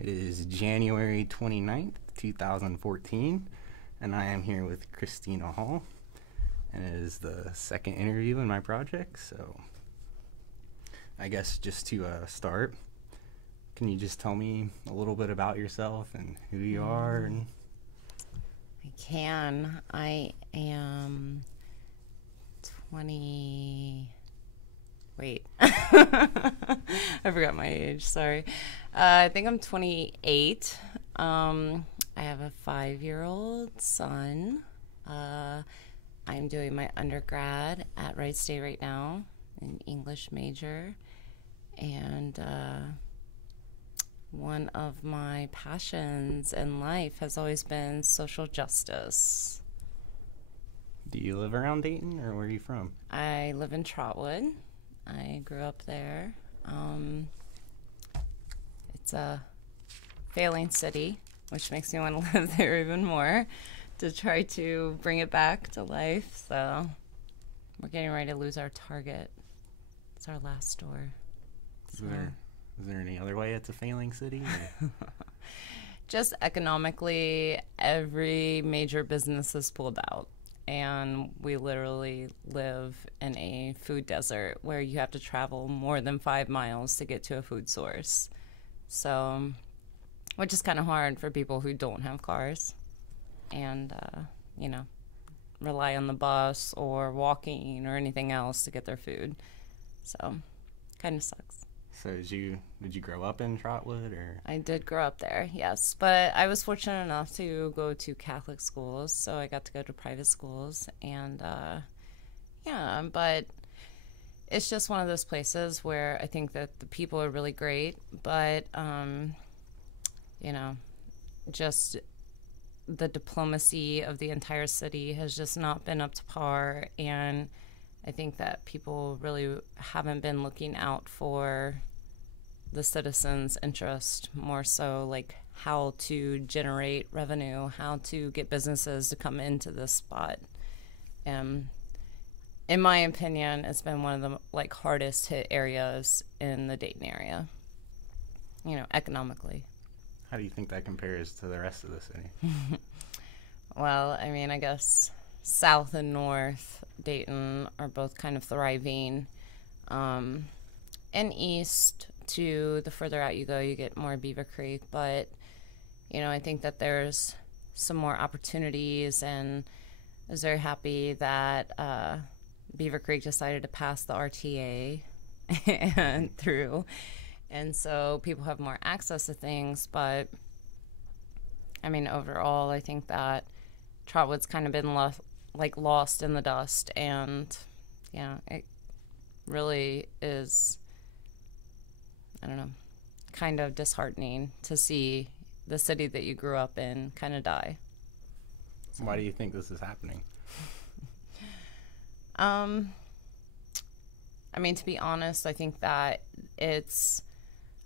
It is January 29th, 2014, and I am here with Christina Hull, and it is the second interview in my project, so I guess just to start, can you just tell me a little bit about yourself and who you are? And I can. I am 20. Wait. I forgot my age. Sorry. I think I'm 28. I have a 5-year-old son. I'm doing my undergrad at Wright State right now, an English major. And one of my passions in life has always been social justice. do you live around Dayton, or where are you from? I live in Trotwood. I grew up there. It's a failing city, which makes me want to live there even more to try to bring it back to life. So we're getting ready to lose our Target. It's our last store. Is there any other way it's a failing city? Just economically, every major business is pulled out. And we literally live in a food desert where you have to travel more than 5 miles to get to a food source. So, which is kind of hard for people who don't have cars and, rely on the bus or walking or anything else to get their food. So, kind of sucks. So did you grow up in Trotwood, or? I did grow up there, yes. But I was fortunate enough to go to Catholic schools, so I got to go to private schools. And, but it's just one of those places where I think that the people are really great, but, just the diplomacy of the entire city has just not been up to par. And I think that people really haven't been looking out for the citizens' interest, more so like how to generate revenue, how to get businesses to come into this spot. In my opinion, it's been one of the hardest hit areas in the Dayton area, economically. How do you think that compares to the rest of the city? Well, I guess South and North Dayton are both kind of thriving. And east to the further out you go, you get more Beaver Creek. But, I think that there's some more opportunities, and I was very happy that Beaver Creek decided to pass the RTA and through. And so people have more access to things. But, overall, I think that Trotwood's kind of been lost in the dust, and it really is, kind of disheartening to see the city that you grew up in kind of die. So. Why do you think this is happening? To be honest, I think that it's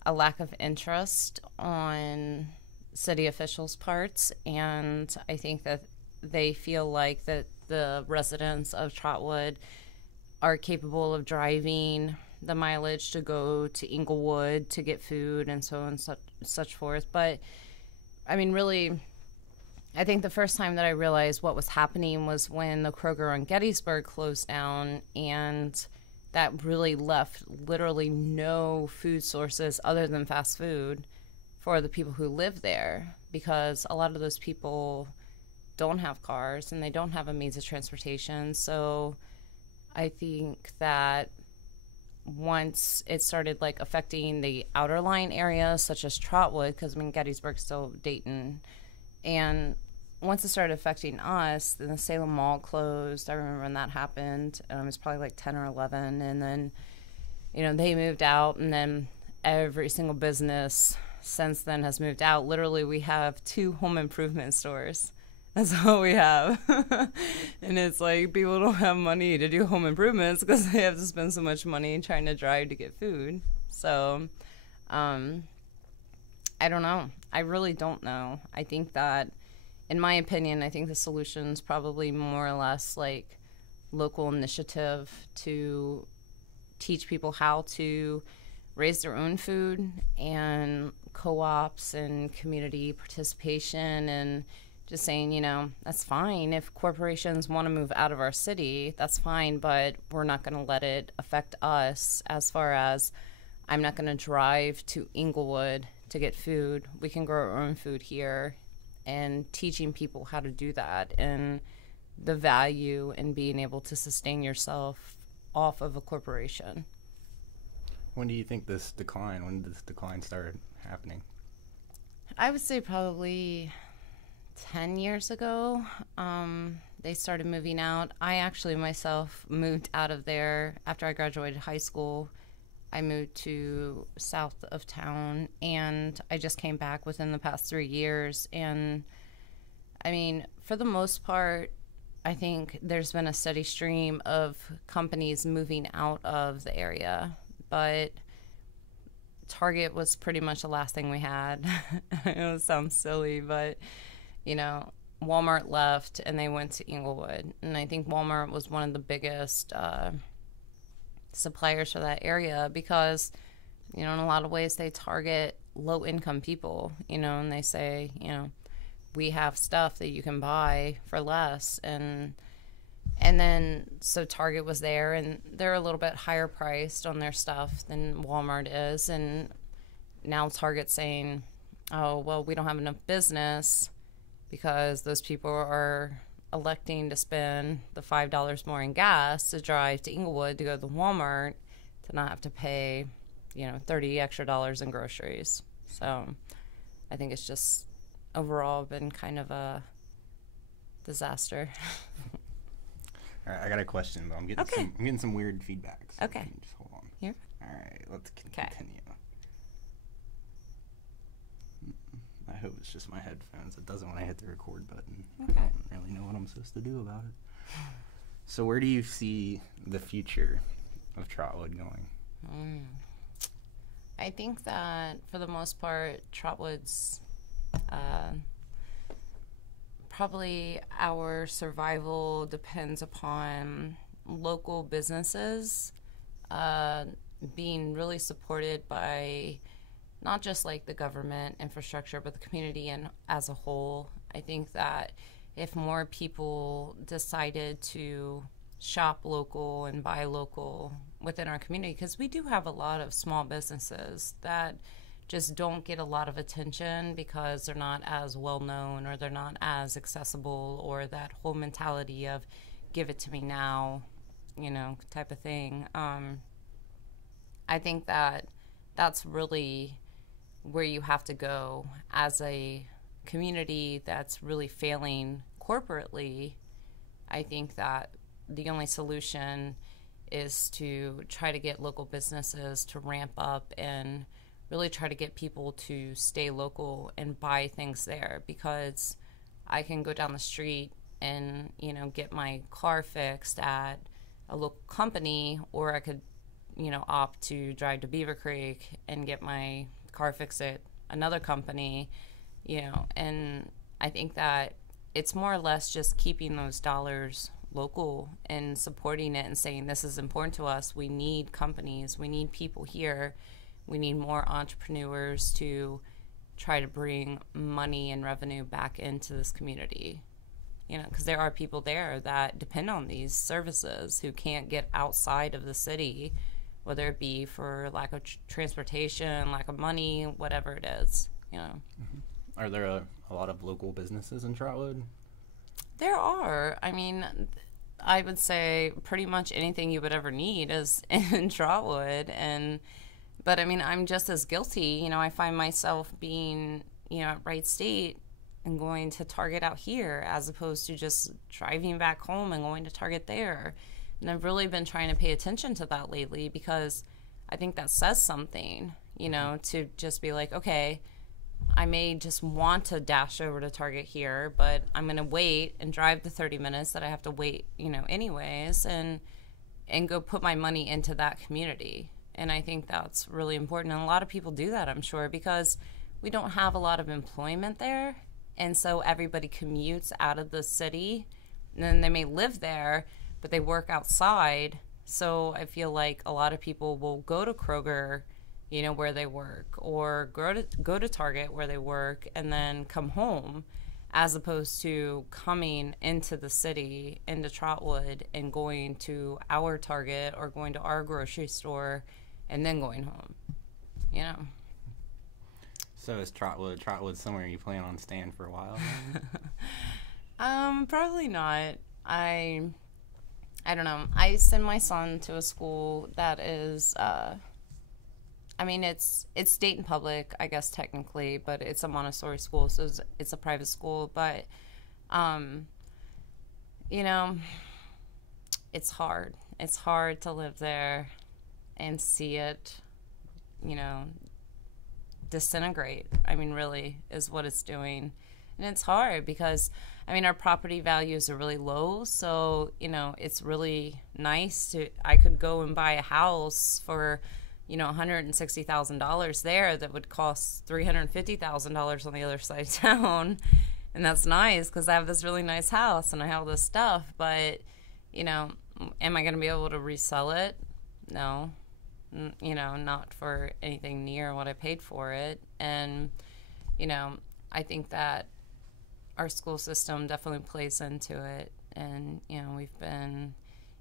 a lack of interest on city officials' parts, and I think that they feel like that the residents of Trotwood are capable of driving the mileage to go to Inglewood to get food and so on and such forth. But, really, I think the first time that I realized what was happening was when the Kroger on Gettysburg closed down, and that really left literally no food sources other than fast food for the people who live there, because a lot of those people don't have cars and they don't have a means of transportation. So I think that once it started affecting the outer line areas such as Trotwood, because Gettysburg's still Dayton, and once it started affecting us, then the Salem Mall closed. I remember when that happened. It was probably 10 or 11, and then they moved out, and then every single business since then has moved out. Literally, we have 2 home improvement stores. That's all we have. And it's people don't have money to do home improvements because they have to spend so much money trying to drive to get food. So, I don't know. I really don't know. I think that, in my opinion, I think the solution's probably more or less local initiative to teach people how to raise their own food, and co-ops and community participation, and just saying, that's fine. If corporations want to move out of our city, that's fine, but we're not going to let it affect us as far as I'm not going to drive to Inglewood to get food. We can grow our own food here, and teaching people how to do that and the value in being able to sustain yourself off of a corporation. When did this decline start happening? I would say probably 10 years ago. They started moving out. I actually myself moved out of there after I graduated high school. I moved to south of town, and I just came back within the past 3 years. And I mean, for the most part, I think there's been a steady stream of companies moving out of the area, but Target was pretty much the last thing we had. It sounds silly, but Walmart left and they went to Inglewood, and I think Walmart was one of the biggest suppliers for that area because, in a lot of ways they target low-income people, and they say, we have stuff that you can buy for less, and then so Target was there, and they're a little bit higher priced on their stuff than Walmart is, and now Target's saying, oh, well, we don't have enough business because those people are electing to spend the $5 more in gas to drive to Inglewood to go to Walmart to not have to pay, $30 extra in groceries. So I think it's just overall been kind of a disaster. All right, I got a question, though. I'm getting some weird feedback. So okay. Just hold on. Here. All right, let's continue. I hope it's just my headphones. It doesn't when I hit the record button. Okay. I don't really know what I'm supposed to do about it. So where do you see the future of Trotwood going? I think that for the most part, Trotwood's probably our survival depends upon local businesses being really supported by not just like the government infrastructure, but the community and as a whole. I think that if more people decided to shop local and buy local within our community, because we do have a lot of small businesses that just don't get a lot of attention because they're not as well known or they're not as accessible, or that whole mentality of give it to me now, type of thing. I think that that's really where you have to go as a community that's really failing corporately. I think that the only solution is to try to get local businesses to ramp up and really try to get people to stay local and buy things there, because I can go down the street and, get my car fixed at a local company, or I could, opt to drive to Beaver Creek and get my car fixed at another company, and I think that it's more or less just keeping those dollars local and supporting it and saying this is important to us. We need companies, we need people here, we need more entrepreneurs to try to bring money and revenue back into this community, because there are people there that depend on these services who can't get outside of the city, whether it be for lack of transportation, lack of money, whatever it is, Mm-hmm. Are there a lot of local businesses in Trotwood? There are. I mean, I would say pretty much anything you would ever need is in Trotwood. But I mean, I'm just as guilty. I find myself being, at Wright State and going to Target out here as opposed to just driving back home and going to Target there. And I've really been trying to pay attention to that lately, because I think that says something, to just be like, okay, I may just want to dash over to Target here, but I'm going to wait and drive the 30 minutes that I have to wait, anyways, and go put my money into that community. And I think that's really important. And a lot of people do that, I'm sure, because we don't have a lot of employment there. And so everybody commutes out of the city, and then they may live there, but they work outside. So I feel like a lot of people will go to Kroger, where they work, or go to Target where they work and then come home, as opposed to coming into the city, into Trotwood, and going to our Target or going to our grocery store and then going home, So is Trotwood somewhere you plan on staying for a while? Probably not. I don't know. I send my son to a school that is, it's Dayton Public, I guess technically, but it's a Montessori school, so it's a private school. But, it's hard. It's hard to live there and see it, disintegrate. really is what it's doing. And it's hard because, our property values are really low. So, it's really nice I could go and buy a house for, $160,000 there that would cost $350,000 on the other side of town. And that's nice because I have this really nice house and I have all this stuff. But, am I going to be able to resell it? No. Not for anything near what I paid for it. And, I think that our school system definitely plays into it. And, we've been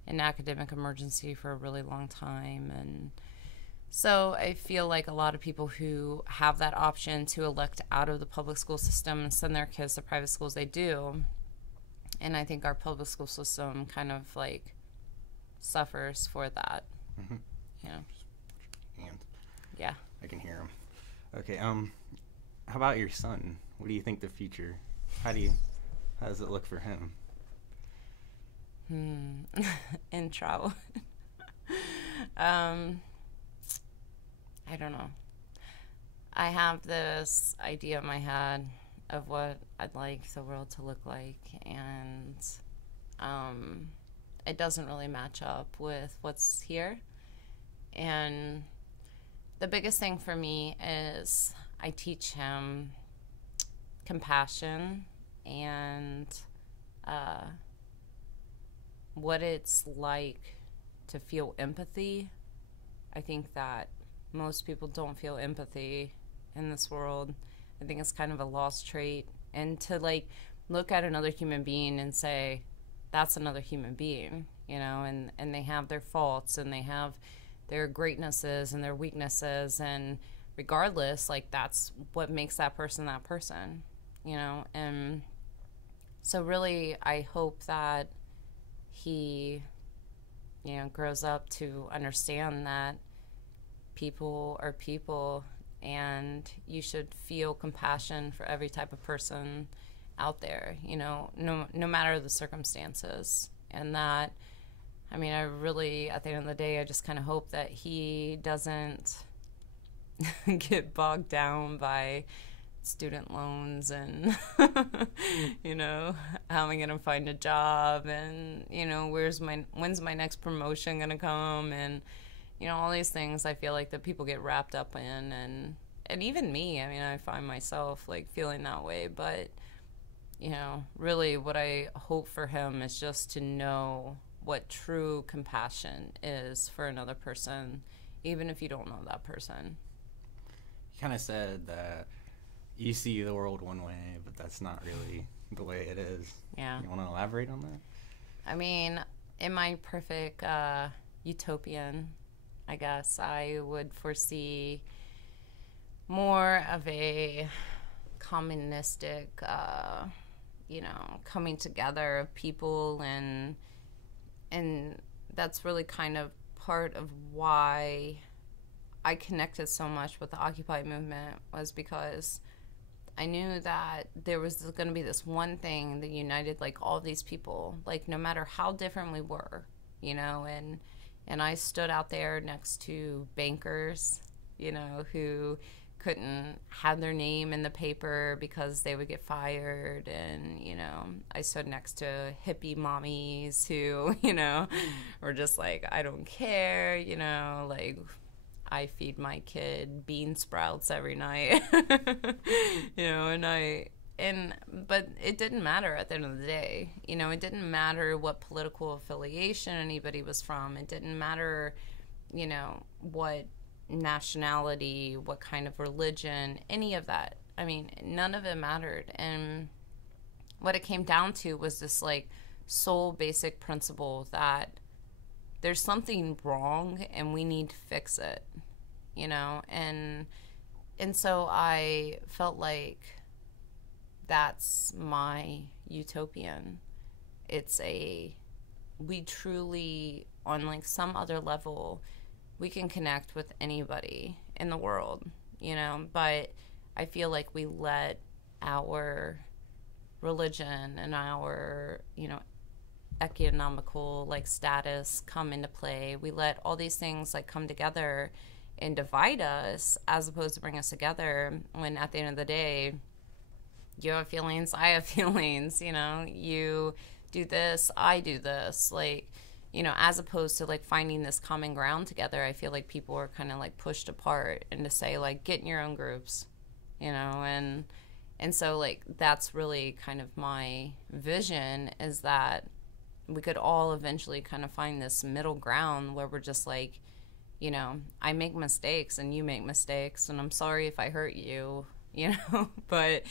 in academic emergency for a really long time. And so I feel like a lot of people who have that option to elect out of the public school system and send their kids to private schools, they do. And I think our public school system kind of suffers for that. Mm-hmm. And yeah, I can hear him. Okay. How about your son? What do you think the future? How does it look for him? In trouble. I don't know. I have this idea in my head of what I'd like the world to look like, and it doesn't really match up with what's here. And the biggest thing for me is I teach him compassion and what it's like to feel empathy. I think that most people don't feel empathy in this world. I think it's kind of a lost trait. And to look at another human being and say, that's another human being, and they have their faults and they have their greatnesses and their weaknesses, and regardless, that's what makes that person, and so really I hope that he, grows up to understand that people are people and you should feel compassion for every type of person out there, no matter the circumstances. And that, I really, at the end of the day, I just kind of hope that he doesn't get bogged down by student loans and, how am I going to find a job and, when's my next promotion going to come, and, all these things I feel like that people get wrapped up in, and even me, I find myself feeling that way, but, really what I hope for him is just to know what true compassion is for another person, even if you don't know that person. You kind of said that you see the world one way, but that's not really the way it is. Yeah. You want to elaborate on that? In my perfect utopian, I guess, I would foresee more of a communistic, coming together of people, and that's really kind of part of why I connected so much with the Occupy movement, was because I knew that there was going to be this one thing that united all these people, no matter how different we were, and I stood out there next to bankers, who couldn't have their name in the paper because they would get fired, and I stood next to hippie mommies who were just I don't care, I feed my kid bean sprouts every night, but it didn't matter at the end of the day. It didn't matter what political affiliation anybody was from. It didn't matter, what nationality, what kind of religion, any of that. I mean, none of it mattered. And what it came down to was this like sole basic principle that there's something wrong and we need to fix it, you know? And so I felt like that's my utopian. We truly, on like some other level, we can connect with anybody in the world, you know, but I feel like we let our religion and our, you know, economical like status come into play. We let all these things like come together and divide us as opposed to bring us together, when at the end of the day, you have feelings, I have feelings, you know, you do this, I do this, like, you know, as opposed to like finding this common ground together. I feel like people are kind of like pushed apart, and to say like get in your own groups, you know, and so like that's really kind of my vision, is that we could all eventually kind of find this middle ground where we're just like, you know, I make mistakes and you make mistakes, and I'm sorry if I hurt you, you know, but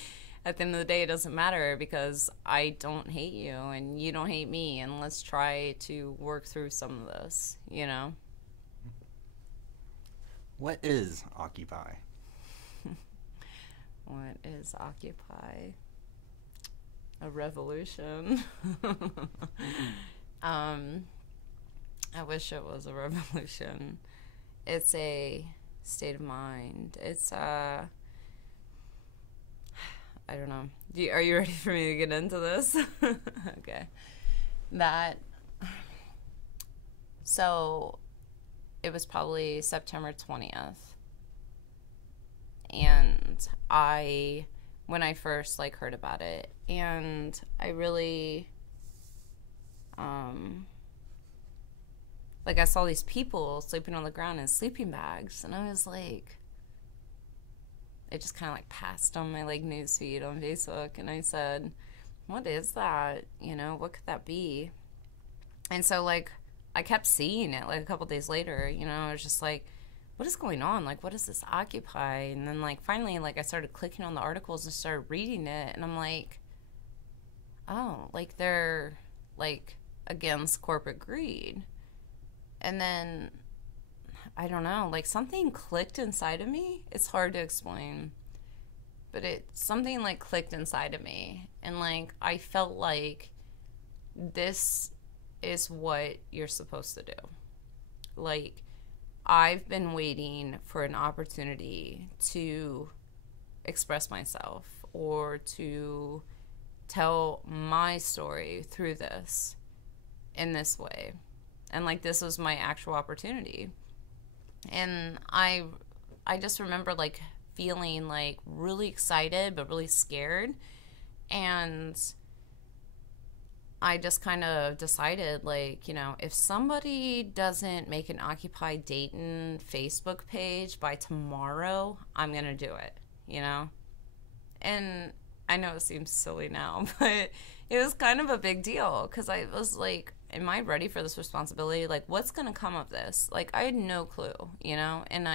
at the end of the day, it doesn't matter, because I don't hate you and you don't hate me, and let's try to work through some of this, you know? What is Occupy? What is Occupy? A revolution. I wish it was a revolution. It's a state of mind. It's I don't know. Are you ready for me to get into this? Okay. So it was probably September 20th. And when I first like heard about it, and I really, like I saw these people sleeping on the ground in sleeping bags, and I was like, it just kind of like passed on my like newsfeed on Facebook, and I said, what is that? You know, what could that be? And so like I kept seeing it like a couple days later, you know, I was just like, what is going on? Like, what is this Occupy? And then like finally like I started clicking on the articles and started reading it, and I'm like, oh, like they're like against corporate greed. And then I don't know, like something clicked inside of me. It's hard to explain, but something like clicked inside of me, and like I felt like this is what you're supposed to do. Like, I've been waiting for an opportunity to express myself or to tell my story through this in this way, and like this was my actual opportunity. And I just remember like feeling like really excited but really scared, and I just kind of decided, like, you know, if somebody doesn't make an Occupy Dayton Facebook page by tomorrow, I'm gonna do it, you know. And I know it seems silly now, but it was kind of a big deal, because I was like, am I ready for this responsibility? Like, what's going to come of this? Like, I had no clue, you know? And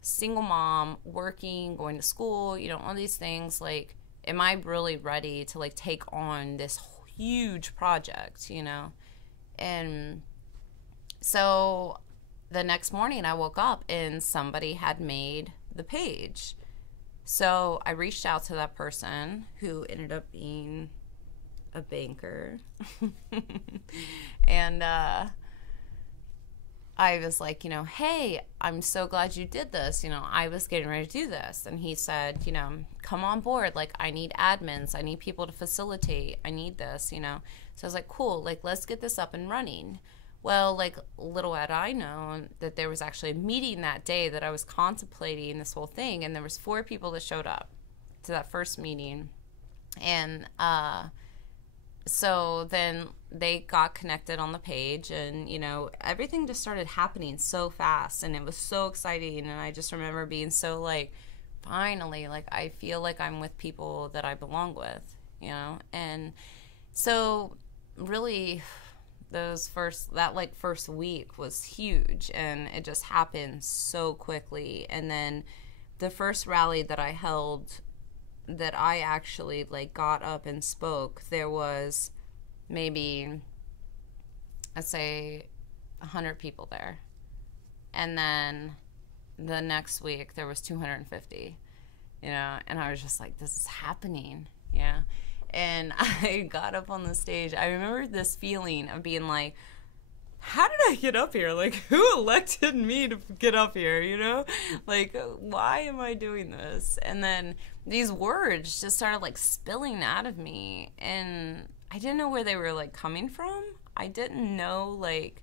single mom, working, going to school, you know, all these things, like, am I really ready to, like, take on this huge project, you know? And so the next morning I woke up and somebody had made the page. So I reached out to that person, who ended up being a banker. And I was like, you know, hey, I'm so glad you did this. You know, I was getting ready to do this. And he said, you know, come on board. Like, I need admins. I need people to facilitate. I need this, you know. So I was like, cool. Like, let's get this up and running. Well, like, little had I known that there was actually a meeting that day that I was contemplating this whole thing. And there was 4 people that showed up to that first meeting. And so then they got connected on the page, and, you know, everything just started happening so fast, and it was so exciting. And I just remember being so like, finally, like, I feel like I'm with people that I belong with, you know. And so really that like first week was huge, and it just happened so quickly. And then the first rally that I held, that I actually like got up and spoke, there was maybe, I'd say, 100 people there. And then the next week there was 250, and I was just like, this is happening. Yeah. And I got up on the stage. I remember this feeling of being like, how did I get up here? Like, who elected me to get up here, Like, why am I doing this? And then these words just started, like, spilling out of me. And I didn't know where they were, like, coming from. I didn't know, like,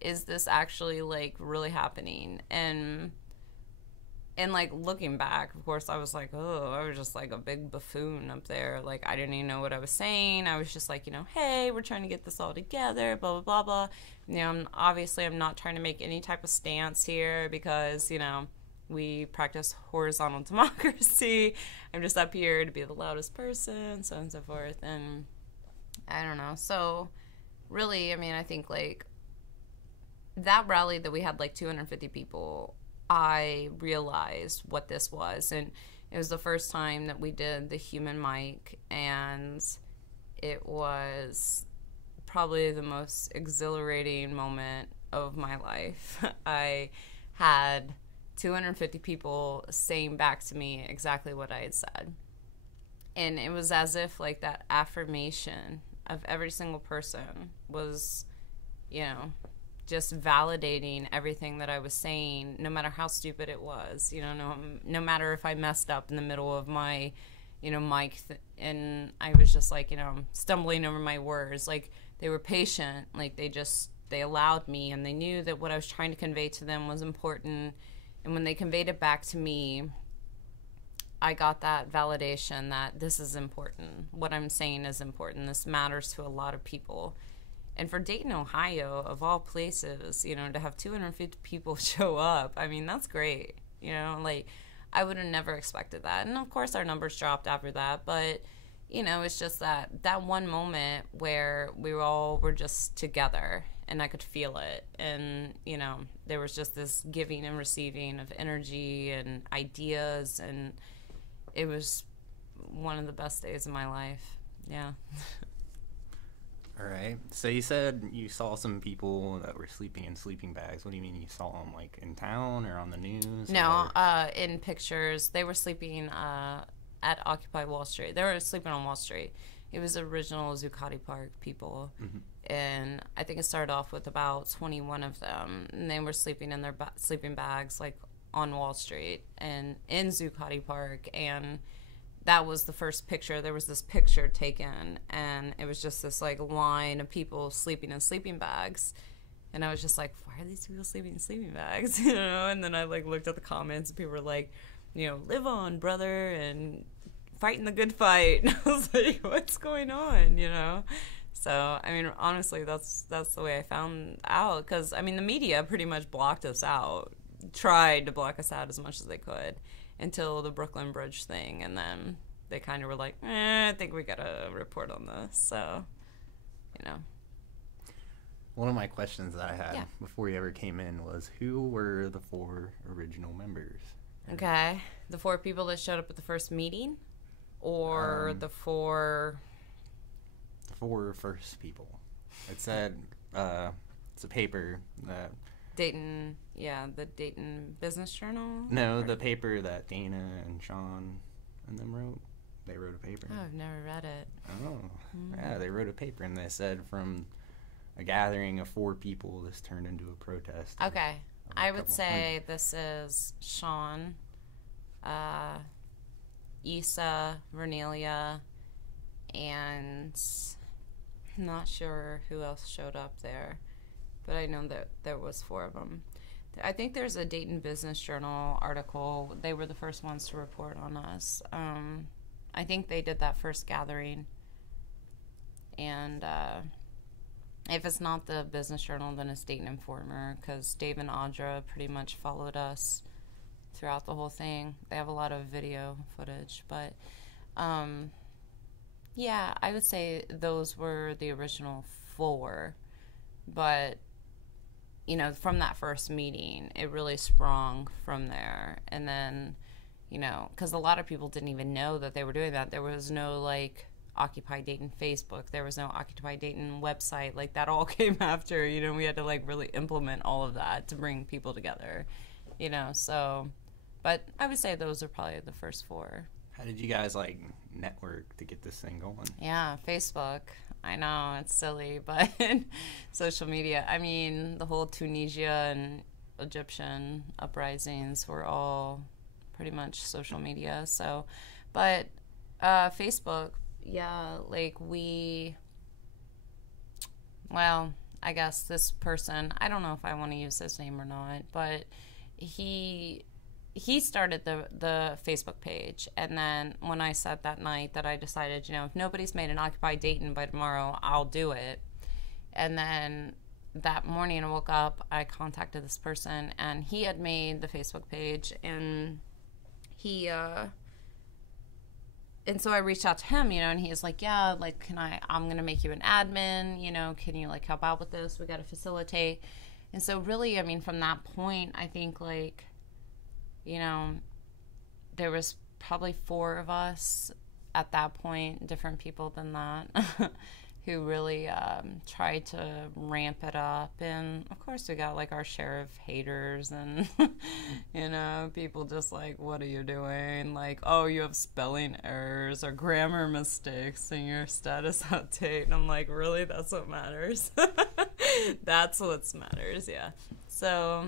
is this actually, like, really happening? And like, looking back, of course, I was like, oh, I was just like a big buffoon up there. Like, I didn't even know what I was saying. I was just like, hey, we're trying to get this all together, blah, blah, blah, blah. I'm not trying to make any type of stance here because, we practice horizontal democracy. I'm just up here to be the loudest person, so on and so forth. And I don't know. So, really, I think, like, that rally that we had, like, 250 people, I realized what this was, and it was the first time that we did the human mic, and it was probably the most exhilarating moment of my life. I had 250 people saying back to me exactly what I had said, and it was as if, like, that affirmation of every single person was, just validating everything that I was saying, no matter how stupid it was, no matter if I messed up in the middle of my, mic, and I was just like, stumbling over my words. Like, they were patient, like, they allowed me, and they knew that what I was trying to convey to them was important. And when they conveyed it back to me, I got that validation that this is important. What I'm saying is important. This matters to a lot of people. And for Dayton, Ohio, of all places, to have 250 people show up, that's great. Like, I would have never expected that. And, of course, our numbers dropped after that. But, it's just that one moment where we all were just together, and I could feel it. And, there was just this giving and receiving of energy and ideas. And it was one of the best days of my life. Yeah. All right. So you said you saw some people that were sleeping in sleeping bags. What do you mean you saw them, like, in town or on the news? No, in pictures. They were sleeping at Occupy Wall Street. They were sleeping on Wall Street. It was original Zuccotti Park people. Mm-hmm. And I think it started off with about 21 of them. And they were sleeping in their sleeping bags, like, on Wall Street and in Zuccotti Park. And that was the first picture. There was this picture taken, and it was just this, like, line of people sleeping in sleeping bags. And I was just like, why are these people sleeping in sleeping bags? And then I, like, looked at the comments, and people were like, live on, brother, and fighting the good fight. And I was like, what's going on, So, honestly, that's the way I found out. Because, the media pretty much blocked us out, tried to block us out as much as they could, until the Brooklyn Bridge thing, and then they kind of were like, I think we gotta report on this, so, One of my questions that I had before you ever came in was, who were the 4 original members? Okay, the 4 people that showed up at the first meeting, or the 4... The 4 first people. It said, it's a paper that... Dayton, the Dayton Business Journal? No, the paper that Dana and Sean and them wrote. They wrote a paper. Oh, I've never read it. Oh, yeah, they wrote a paper, and they said from a gathering of 4 people, this turned into a protest. Okay. I would say this is Sean, Issa, Vernelia, and I'm not sure who else showed up there. But I know that there was 4 of them. I think there's a Dayton Business Journal article. They were the first ones to report on us. I think they did that first gathering. And if it's not the Business Journal, then it's Dayton Informer, because Dave and Audra pretty much followed us throughout the whole thing. They have a lot of video footage. But, I would say those were the original 4. But, from that first meeting, it really sprung from there. And then, because a lot of people didn't even know that they were doing that. There was no, like, Occupy Dayton Facebook. There was no Occupy Dayton website. Like, that all came after, we had to, like, really implement all of that to bring people together, so. But I would say those are probably the first four. How did you guys, like, network to get this thing going? Yeah, Facebook. I know, it's silly, but social media. I mean, the whole Tunisia and Egyptian uprisings were all pretty much social media. So, but Facebook, yeah, like I guess this person, I don't know if I want to use his name or not, but he started the Facebook page, and then when I said that night that I decided, if nobody's made an Occupy Dayton by tomorrow, I'll do it. And then that morning I woke up, I contacted this person, and he had made the Facebook page, and and so I reached out to him, and he was like, yeah, like, I'm going to make you an admin, can you, like, help out with this? We got to facilitate. And so really, I mean, from that point, I think, like, there was probably 4 of us at that point, different people than that, who really tried to ramp it up. And, of course, we got, like, our share of haters and, people just like, what are you doing? Like, oh, you have spelling errors or grammar mistakes in your status update. And I'm like, really? That's what matters? That's what matters, yeah. So,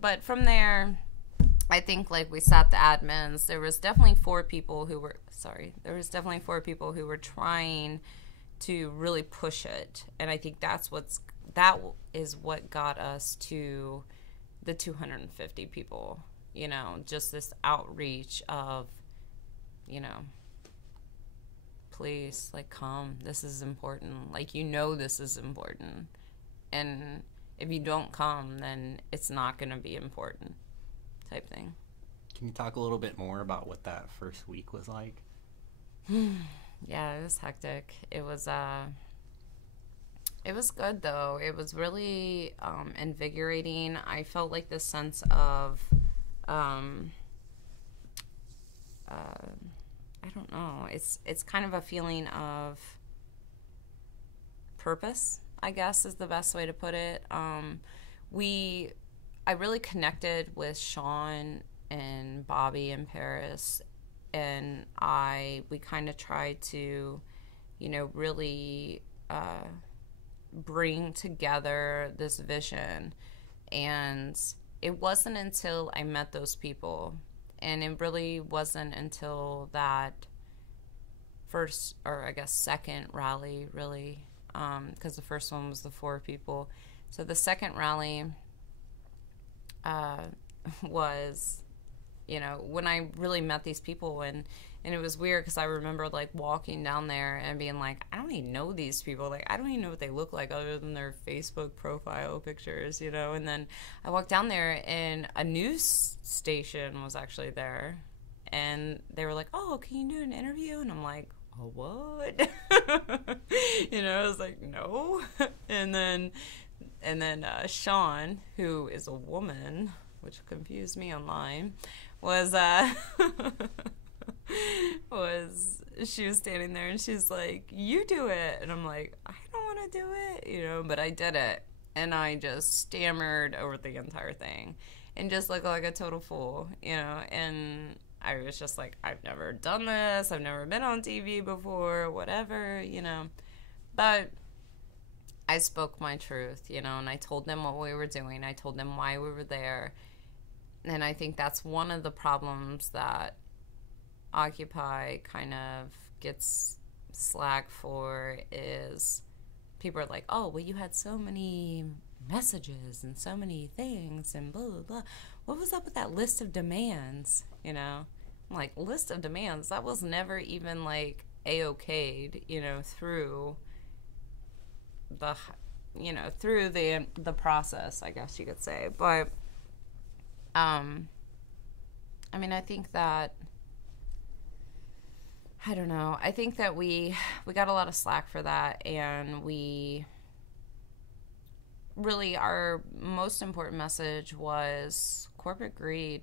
but from there, I think, like, we sat the admins. There was definitely 4 people who were trying to really push it. And I think that is what got us to the 250 people, just this outreach of, please, like, come. This is important. Like, this is important. And if you don't come, then it's not going to be important. Type thing. Can you talk a little bit more about what that first week was like? Yeah, it was hectic. It was good though. It was really invigorating. I felt like this sense of I don't know. It's kind of a feeling of purpose, I guess, is the best way to put it. I really connected with Sean and Bobby in Paris, and we kind of tried to, really bring together this vision. And it wasn't until I met those people, and it really wasn't until that first, or I guess second rally, really, because the first one was the 4 people. So the second rally was, when I really met these people, and it was weird because I remember, like, walking down there and being like, I don't even know these people. Like, I don't even know what they look like other than their Facebook profile pictures, and then I walked down there and a news station was actually there, and they were like, oh, can you do an interview? And I'm like, oh, what? I was like, no. And then Sean, who is a woman, which confused me online, she was standing there and she's like, you do it. And I'm like, I don't want to do it, but I did it. And I just stammered over the entire thing and just looked like a total fool, and I was just like, I've never done this. I've never been on TV before, whatever, But I spoke my truth, and I told them what we were doing. I told them why we were there. And I think that's one of the problems that Occupy kind of gets slack for, is people are like, oh, well, you had so many messages and so many things and blah, blah, blah. What was up with that list of demands, I'm like, list of demands? That was never even, like, A-okayed, through through the process, I guess you could say. But I mean, I think that, I don't know, I think that we got a lot of slack for that, and we really our most important message was corporate greed.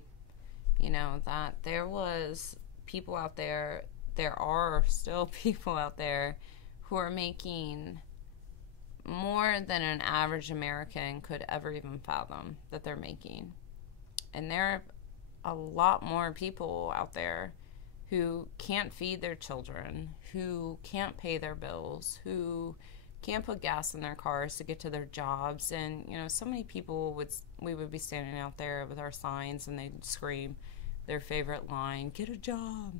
You know, that there was people out there, there are still people out there who are making more than an average American could ever even fathom that they're making. And there are a lot more people out there who can't feed their children, who can't pay their bills, who can't put gas in their cars to get to their jobs. And, you know, so many people we would be standing out there with our signs and they'd scream their favorite line, "Get a job."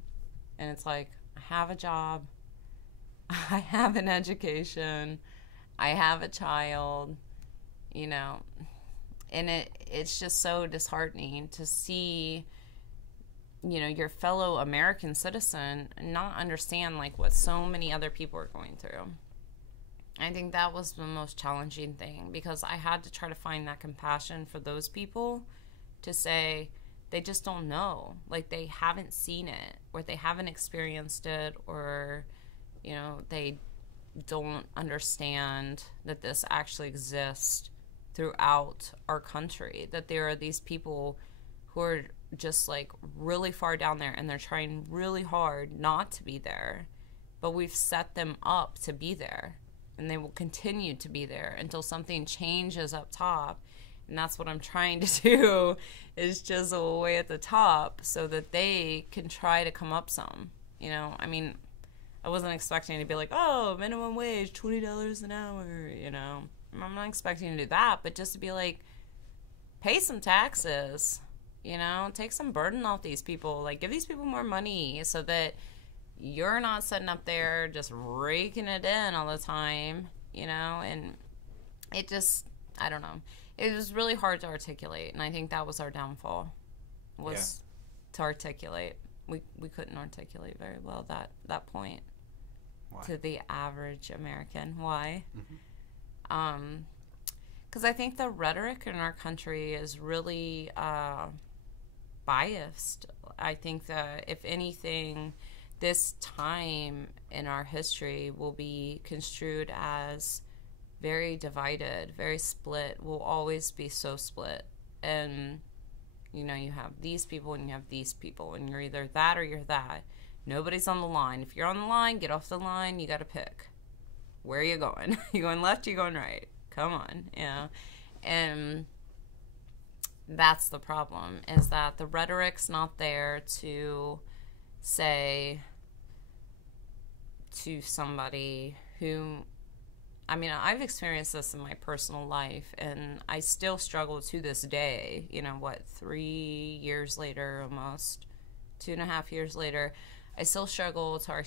And it's like, I have a job, I have an education, I have a child, you know. And it's just so disheartening to see, you know, your fellow American citizen not understand like what so many other people are going through. I think that was the most challenging thing, because I had to try to find that compassion for those people to say they just don't know. Like, they haven't seen it, or they haven't experienced it, or, you know, they don't understand that this actually exists throughout our country, that there are these people who are just like really far down there and they're trying really hard not to be there, but we've set them up to be there, and they will continue to be there until something changes up top. And that's what I'm trying to do, is chisel away at the top so that they can try to come up some. You know, I mean, I wasn't expecting to be like, oh, minimum wage, $20 an hour, you know. I'm not expecting to do that, but just to be like, pay some taxes, you know, take some burden off these people. Like, give these people more money so that you're not sitting up there just raking it in all the time, you know. And it just, I don't know. It was really hard to articulate, and I think that was our downfall, was to articulate. We couldn't articulate very well that point. Why? To the average American. Why? Mm-hmm. Because I think the rhetoric in our country is really biased. I think that, if anything, this time in our history will be construed as very divided, very split, will always be so split. And, you know, you have these people and you have these people, and you're either that or you're that. Nobody's on the line. If you're on the line, get off the line. You got to pick. Where are you going? You going left? You going right? Come on, you know. And that's the problem, is that the rhetoric's not there to say to somebody who, I mean, I've experienced this in my personal life, and I still struggle to this day, you know, 3 years later, almost 2.5 years later, I still struggle to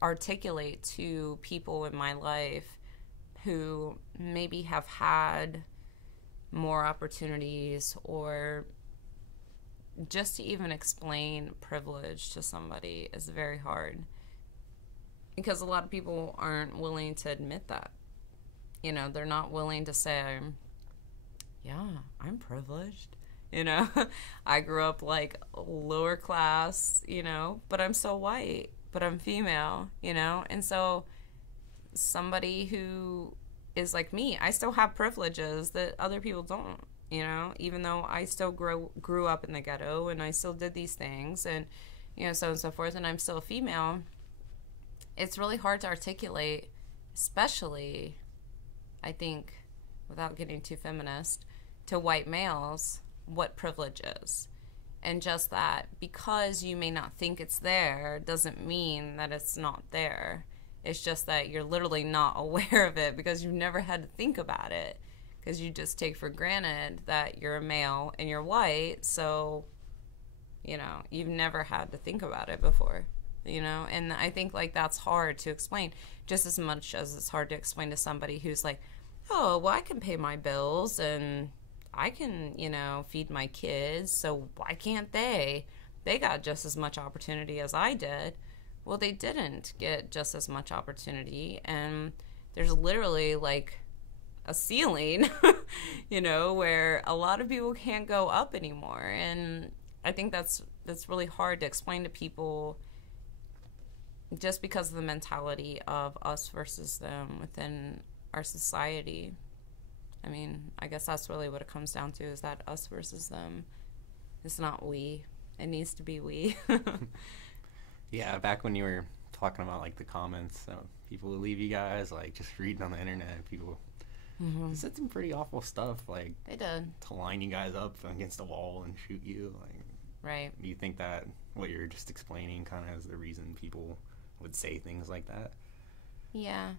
articulate to people in my life who maybe have had more opportunities, or just to even explain privilege to somebody is very hard, because a lot of people aren't willing to admit that. You know, they're not willing to say, yeah, I'm privileged. You know, I grew up like lower class, you know, but I'm so white, but I'm female, you know. And so somebody who is like me, I still have privileges that other people don't, you know, even though I still grew up in the ghetto, and I still did these things, and, you know, so on and so forth, and I'm still a female. It's really hard to articulate, especially, I think, without getting too feminist, to white males, what privilege is. And just that, because you may not think it's there, doesn't mean that it's not there. It's just that you're literally not aware of it, because you've never had to think about it, because you just take for granted that you're a male and you're white. So, you know, you've never had to think about it before, you know. And I think like that's hard to explain, just as much as it's hard to explain to somebody who's like, oh, well, I can pay my bills and I can, you know, feed my kids, so why can't they? They got just as much opportunity as I did. Well, they didn't get just as much opportunity, and there's literally like a ceiling, you know, where a lot of people can't go up anymore. And I think that's really hard to explain to people, just because of the mentality of us versus them within our society. I mean, I guess that's really what it comes down to, is that us versus them. It's not we. It needs to be we. Yeah, back when you were talking about, like, the comments, people would leave you guys, like, just reading on the internet, people said some pretty awful stuff, like, They did. to line you guys up against a wall and shoot you. Like, Right. do you think that what you're just explaining kind of is the reason people would say things like that? Yeah.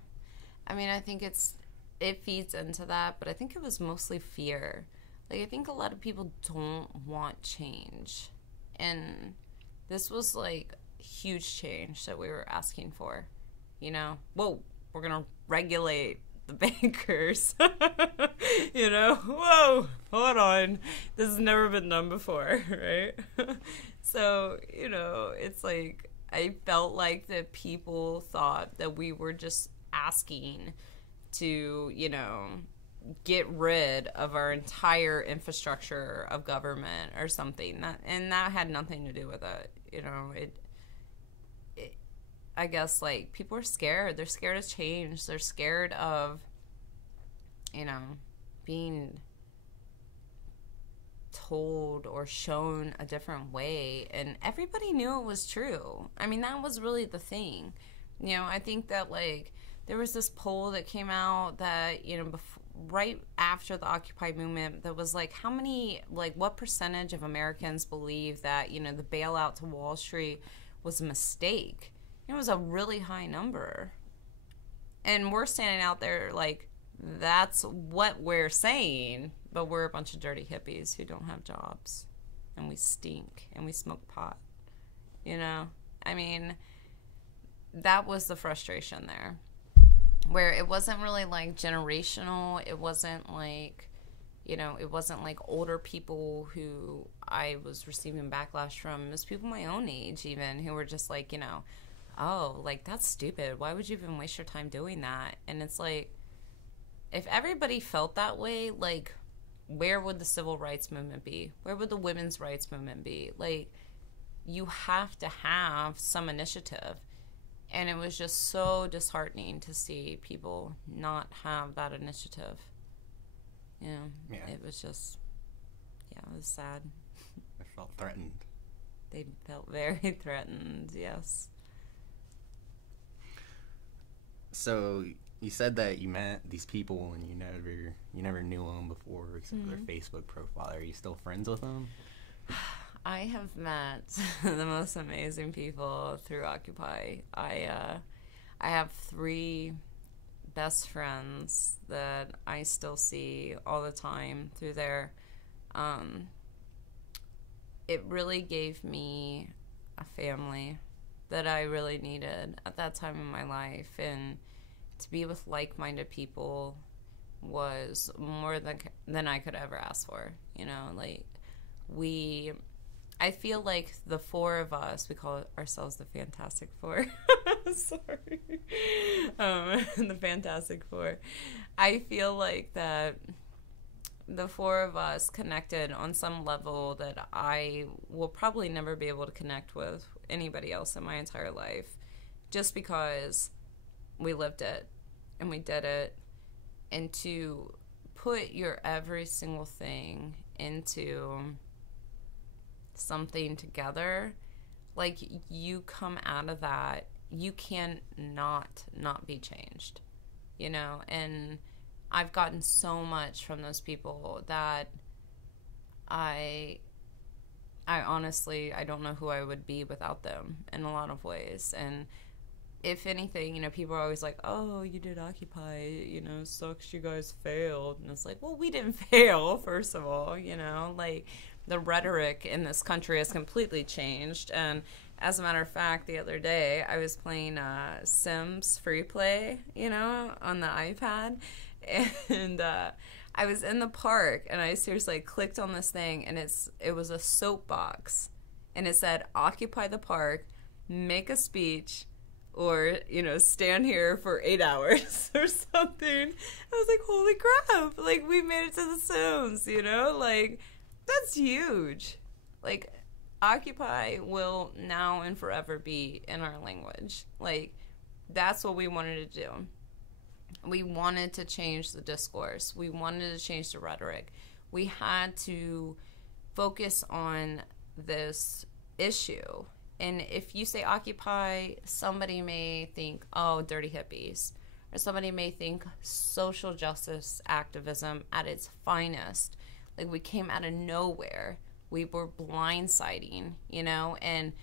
I mean, I think it feeds into that, but I think it was mostly fear. Like, I think a lot of people don't want change. And this was, like, huge change that we were asking for. You know? Whoa, we're going to regulate the bankers. You know? Whoa, hold on. This has never been done before, right? So, you know, it's like, I felt like that people thought that we were just asking to, you know, get rid of our entire infrastructure of government or something. And that had nothing to do with it. You know, I guess, like, people are scared. They're scared of change. They're scared of, you know, being told or shown a different way. And everybody knew it was true. I mean, that was really the thing. You know, I think that, like, there was this poll that came out that, you know, right after the Occupy movement, that was like, how many, like, what percentage of Americans believe that, you know, the bailout to Wall Street was a mistake? It was a really high number. And we're standing out there like, that's what we're saying, but we're a bunch of dirty hippies who don't have jobs. And we stink, and we smoke pot. You know? I mean, that was the frustration there. Where it wasn't really, like, generational. It wasn't like, you know, it wasn't like older people who I was receiving backlash from. It was people my own age even who were just like, you know, oh, like, that's stupid. Why would you even waste your time doing that? And it's like, if everybody felt that way, like, where would the civil rights movement be? Where would the women's rights movement be? Like, you have to have some initiative. And it was just so disheartening to see people not have that initiative. You know, Yeah. It was just, yeah, it was sad. I felt threatened. They felt very threatened, yes. So you said that you met these people and you never knew them before except for their Facebook profile. Are you still friends with them? I have met the most amazing people through Occupy. I have 3 best friends that I still see all the time through there. It really gave me a family that I really needed at that time in my life, and to be with like-minded people was more than I could ever ask for. You know, like, I feel like the 4 of us, we call ourselves the Fantastic Four. Sorry. The Fantastic Four. I feel like that the 4 of us connected on some level that I will probably never be able to connect with anybody else in my entire life, just because we lived it and we did it. And to put your every single thing into something together, like, you come out of that, you can not be changed, you know. And I've gotten so much from those people that I honestly, I don't know who I would be without them in a lot of ways. And if anything, you know, people are always like, oh, you did Occupy, you know, sucks you guys failed. And it's like, well, we didn't fail, first of all, you know. Like, the rhetoric in this country has completely changed. And as a matter of fact, the other day I was playing Sims Free Play, you know, on the iPad. And I was in the park, and I seriously clicked on this thing, and it was a soapbox. And it said, occupy the park, make a speech, or, you know, stand here for 8 hours or something. I was like, holy crap. Like, we made it to the Sims, you know? Like, that's huge. Like, Occupy will now and forever be in our language. Like, that's what we wanted to do. We wanted to change the discourse. We wanted to change the rhetoric. We had to focus on this issue. And if you say Occupy, somebody may think, oh, dirty hippies. Or somebody may think social justice activism at its finest. Like, we came out of nowhere. We were blindsiding, you know? And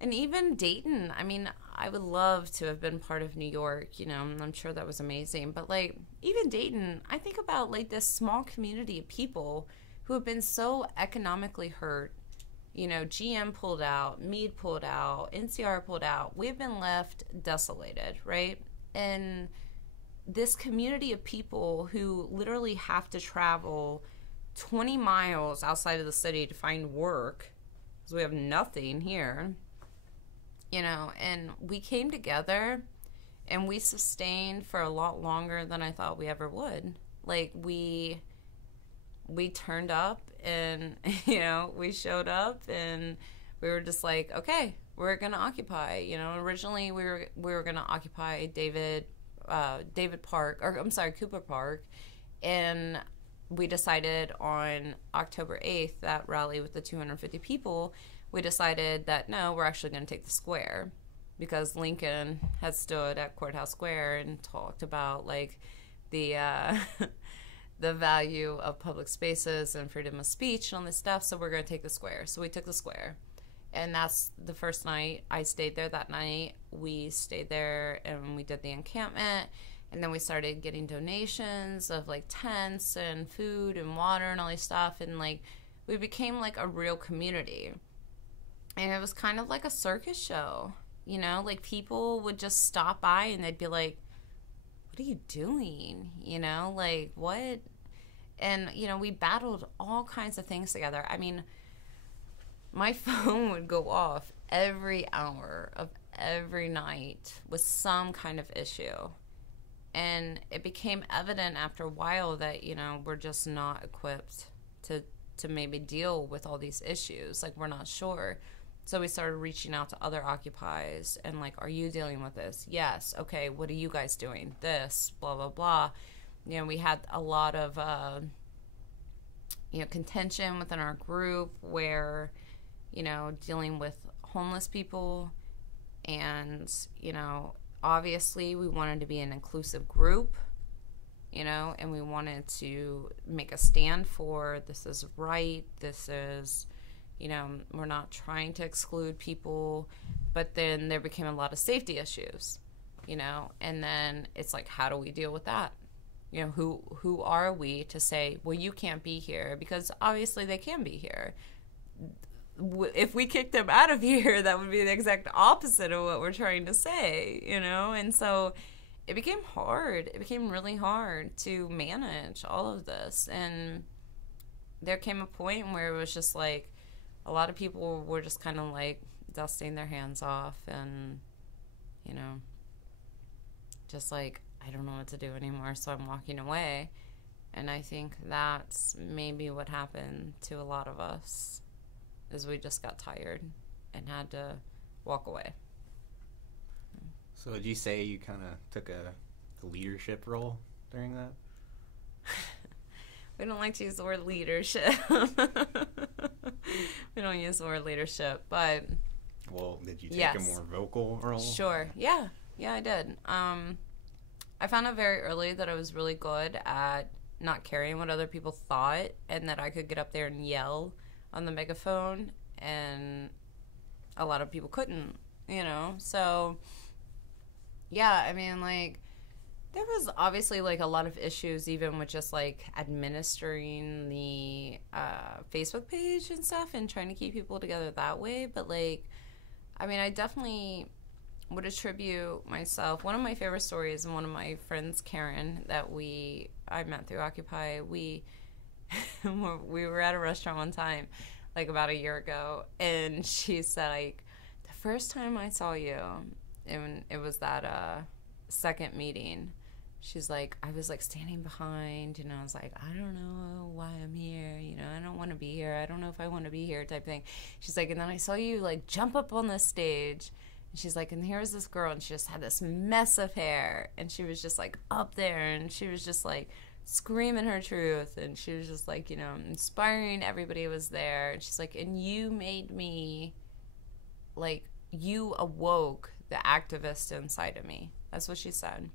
even Dayton, I mean, I would love to have been part of New York, you know, I'm sure that was amazing. But, like, even Dayton, I think about, like, this small community of people who have been so economically hurt. You know, GM pulled out, Meade pulled out, NCR pulled out. We've been left desolated, right? And this community of people who literally have to travel 20 miles outside of the city to find work because we have nothing here, you know, and we came together and we sustained for a lot longer than I thought we ever would. Like, we turned up and, you know, we showed up and we were just like, okay, we're going to occupy. You know, originally we were going to occupy David Park, or I'm sorry, Cooper Park. And we decided on October 8th, that rally with the 250 people, we decided that no, we're actually going to take the square, because Lincoln had stood at Courthouse Square and talked about, like, the the value of public spaces and freedom of speech and all this stuff. So we're going to take the square. So we took the square. And that's the first night. I stayed there that night. We stayed there and we did the encampment. And then we started getting donations of, like, tents and food and water and all this stuff. And, like, we became, like, a real community. And it was kind of like a circus show, you know? Like, people would just stop by and they'd be like, what are you doing? You know, like, what? And, you know, we battled all kinds of things together. I mean, my phone would go off every hour of every night with some kind of issue. And it became evident after a while that, you know, we're just not equipped to maybe deal with all these issues. Like, we're not sure. So we started reaching out to other Occupies and, like, are you dealing with this? Yes. Okay, what are you guys doing? This, blah, blah, blah. You know, we had a lot of, you know, contention within our group where, you know, dealing with homeless people. And, you know, obviously we wanted to be an inclusive group, you know, and we wanted to make a stand for this is right, this is, you know, we're not trying to exclude people. But then there became a lot of safety issues, you know, and then it's like, how do we deal with that? You know, who are we to say, well, you can't be here? Because obviously they can be here. If we kicked them out of here, that would be the exact opposite of what we're trying to say, you know? And so it became hard. It became really hard to manage all of this. And there came a point where it was just like a lot of people were just kind of like dusting their hands off and, you know, just like, I don't know what to do anymore, so I'm walking away. And I think that's maybe what happened to a lot of us, is we just got tired and had to walk away. So would you say you kind of took a leadership role during that? We don't like to use the word leadership. We don't use the word leadership, but... Well, did you take a more vocal role? Sure. Yeah, I did. I found out very early that I was really good at not caring what other people thought, and that I could get up there and yell on the megaphone, and a lot of people couldn't, you know? So, yeah, I mean, like, there was obviously, like, a lot of issues even with just, like, administering the Facebook page and stuff and trying to keep people together that way. But, like, I mean, I definitely would attribute myself. One of my favorite stories, and one of my friends, Karen, that I met through Occupy, we were at a restaurant one time, like about a year ago, and she said, like, the first time I saw you, and it was that second meeting, she's like, I was like standing behind, you know, I was like, I don't know why I'm here, you know, I don't want to be here, I don't know if I want to be here type thing. She's like, and then I saw you like jump up on the stage, and she's like, and here's this girl, and she just had this mess of hair, and she was just like up there, and she was just like screaming her truth, and she was just like, you know, inspiring. Everybody was there, and she's like, and you made me, like, you awoke the activist inside of me. That's what she said.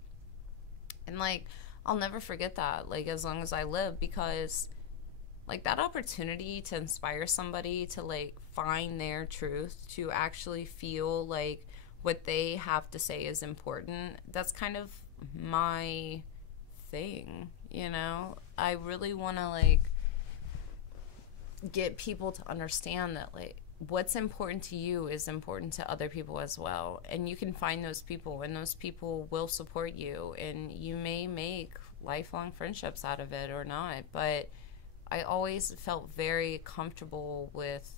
And like, I'll never forget that, like, as long as I live, because like that opportunity to inspire somebody to like find their truth, to actually feel like what they have to say is important, that's kind of my thing, you know? I really want to like get people to understand that like what's important to you is important to other people as well, and you can find those people, and those people will support you, and you may make lifelong friendships out of it or not. But I always felt very comfortable with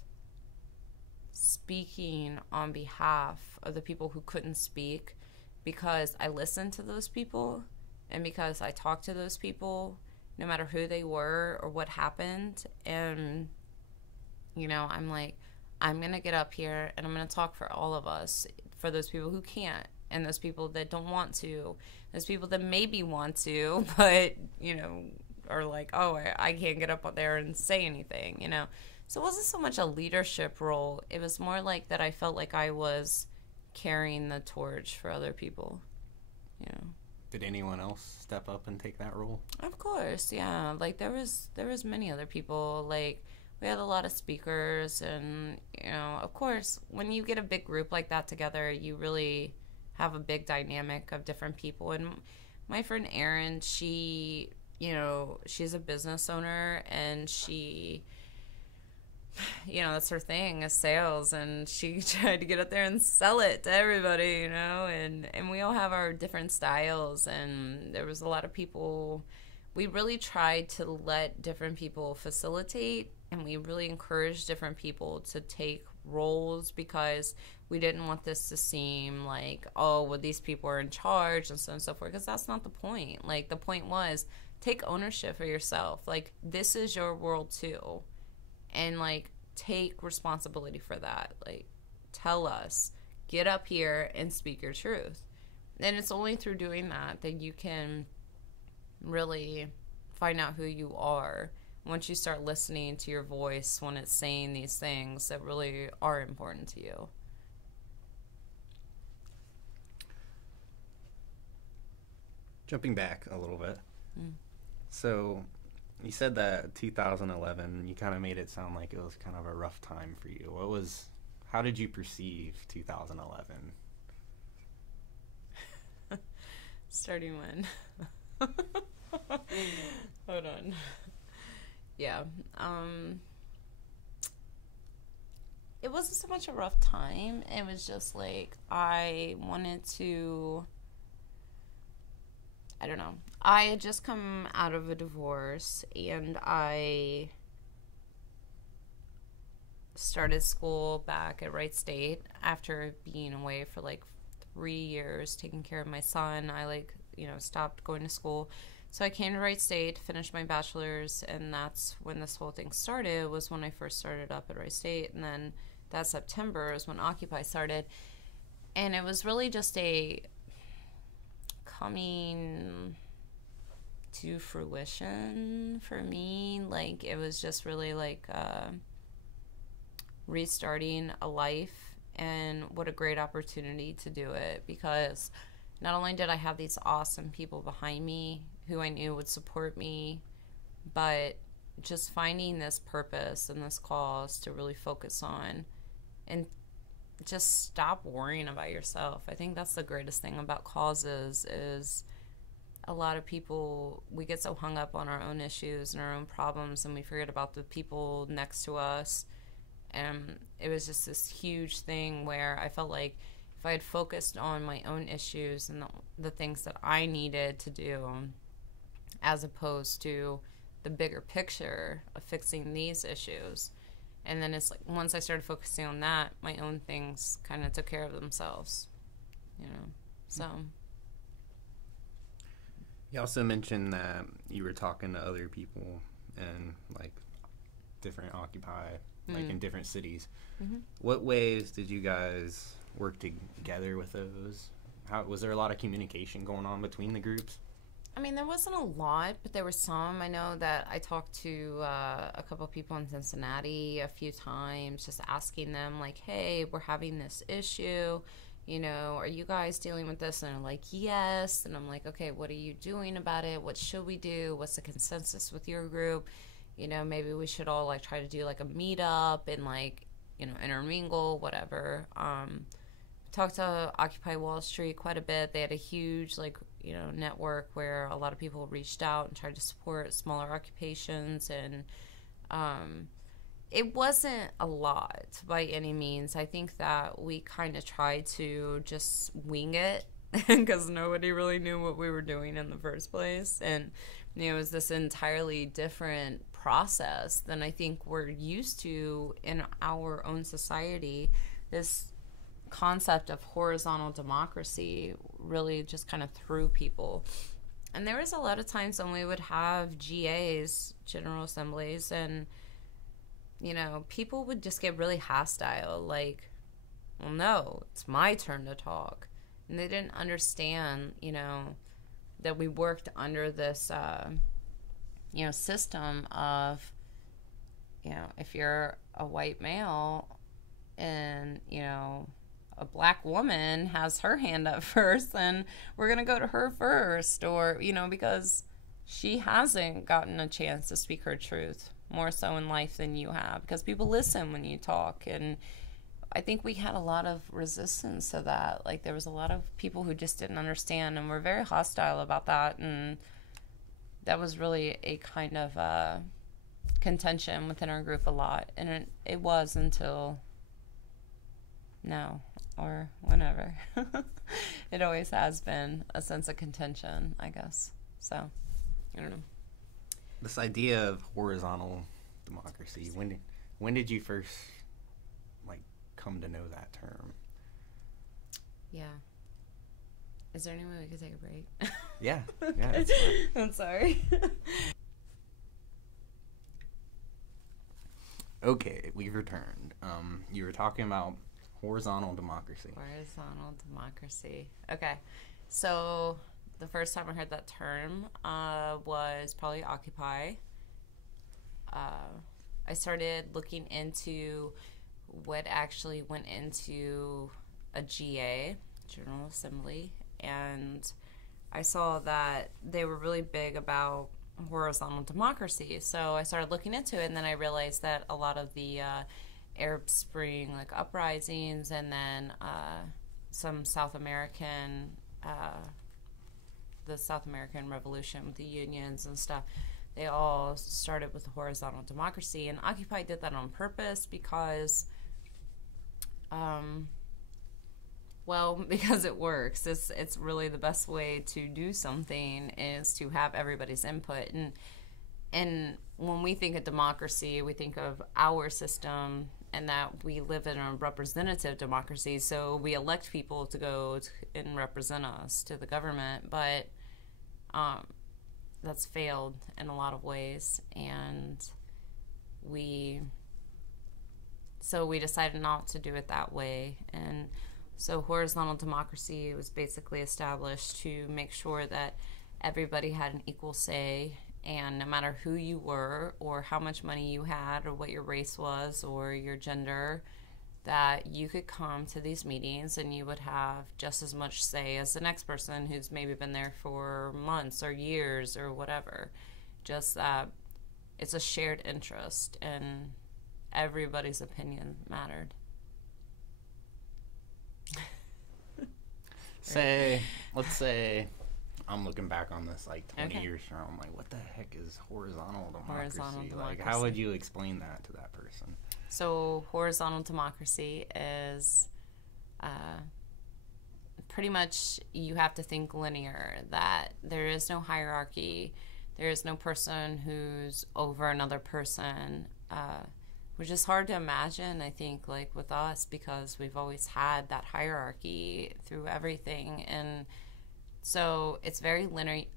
speaking on behalf of the people who couldn't speak, because I listened to those people, and because I talked to those people, no matter who they were or what happened. And, you know, I'm like, I'm going to get up here and I'm going to talk for all of us, for those people who can't, and those people that don't want to, those people that maybe want to, but, you know, are like, oh, I can't get up there and say anything, you know. So it wasn't so much a leadership role. It was more like that I felt like I was carrying the torch for other people, you know. Did anyone else step up and take that role? Of course, yeah. Like there was many other people. Like we had a lot of speakers, and you know, of course, when you get a big group like that together, you really have a big dynamic of different people. And my friend Erin, she, you know, she's a business owner, and she, you know, that's her thing, is sales, and she tried to get up there and sell it to everybody, you know, and we all have our different styles, and there was a lot of people. We really tried to let different people facilitate, and we really encouraged different people to take roles, because we didn't want this to seem like, oh, well, these people are in charge and so on and so forth, because that's not the point. Like, the point was, take ownership for yourself. Like, this is your world too. And, like, take responsibility for that. Like, tell us. Get up here and speak your truth. And it's only through doing that that you can really find out who you are. Once you start listening to your voice when it's saying these things that really are important to you. Jumping back a little bit. So you said that 2011, you kind of made it sound like it was kind of a rough time for you. How did you perceive 2011? Starting when? Hold on. Yeah. It wasn't so much a rough time. It was just like I wanted to, I don't know. I had just come out of a divorce, and I started school back at Wright State after being away for like 3 years taking care of my son. I stopped going to school. So I came to Wright State, finished my bachelor's, and that's when this whole thing started, was when I first started up at Wright State. And then that September is when Occupy started. And it was really just a coming to fruition for me. Like, it was just really like restarting a life, and what a great opportunity to do it, because not only did I have these awesome people behind me who I knew would support me, but just finding this purpose and this cause to really focus on and just stop worrying about yourself. I think that's the greatest thing about causes, is a lot of people, we get so hung up on our own issues and our own problems, and we forget about the people next to us. And it was just this huge thing where I felt like if I had focused on my own issues and the things that I needed to do, as opposed to the bigger picture of fixing these issues. And then it's like, once I started focusing on that, my own things kind of took care of themselves, you know, so. You also mentioned that you were talking to other people in, like, different Occupy, like, in different cities. Mm-hmm. What ways did you guys work together with those? How was there a lot of communication going on between the groups? I mean, there wasn't a lot, but there were some. I know that I talked to a couple of people in Cincinnati a few times, just asking them, like, hey, we're having this issue. You know, are you guys dealing with this? And they're like, yes. And I'm like, okay, what are you doing about it? What should we do? What's the consensus with your group? You know, maybe we should all, like, try to do, like, a meetup and, like, you know, intermingle, whatever. Talked to Occupy Wall Street quite a bit. They had a huge, like, you know, network where a lot of people reached out and tried to support smaller occupations, and it wasn't a lot by any means. I think that we kind of tried to just wing it because nobody really knew what we were doing in the first place, and you know, it was this entirely different process than I think we're used to in our own society. This concept of horizontal democracy really just kind of threw people. And there was a lot of times when we would have GAs, General Assemblies, and, you know, people would just get really hostile, like, well, no, it's my turn to talk. And they didn't understand, you know, that we worked under this, you know, system of, you know, if you're a white male and, you know, a black woman has her hand up first, then we're going to go to her first, or, you know, because she hasn't gotten a chance to speak her truth more so in life than you have, because people listen when you talk. And I think we had a lot of resistance to that. Like, there was a lot of people who just didn't understand and were very hostile about that. And that was really a kind of contention within our group a lot. And it was until now, or whenever. It always has been a sense of contention, I guess. So, I don't know. This idea of horizontal democracy, when did you first, like, come to know that term? Yeah. Is there any way we could take a break? Yeah. Yeah. That's fine. I'm sorry. Okay, we've returned. You were talking about horizontal democracy. Horizontal democracy. Okay. So the first time I heard that term was probably Occupy. I started looking into what actually went into a GA, General Assembly, and I saw that they were really big about horizontal democracy. So I started looking into it, and then I realized that a lot of the Arab Spring, like, uprisings, and then some South American, the South American Revolution with the unions and stuff, they all started with horizontal democracy. And Occupy did that on purpose because, well, because it works. It's really the best way to do something is to have everybody's input. And when we think of democracy, we think of our system, and that we live in a representative democracy, so we elect people to go and represent us to the government, but that's failed in a lot of ways, and we decided not to do it that way. And so horizontal democracy was basically established to make sure that everybody had an equal say, and no matter who you were or how much money you had or what your race was or your gender, that you could come to these meetings and you would have just as much say as the next person who's maybe been there for months or years or whatever. Just that it's a shared interest and everybody's opinion mattered. Let's say I'm looking back on this like 20 Okay. years from now. I'm like, what the heck is horizontal democracy? Horizontal Like, democracy. how would you explain that to that person? So horizontal democracy is pretty much you have to think linear, that there is no hierarchy, there is no person who's over another person, which is hard to imagine, I think, like with us, because we've always had that hierarchy through everything. And so it's very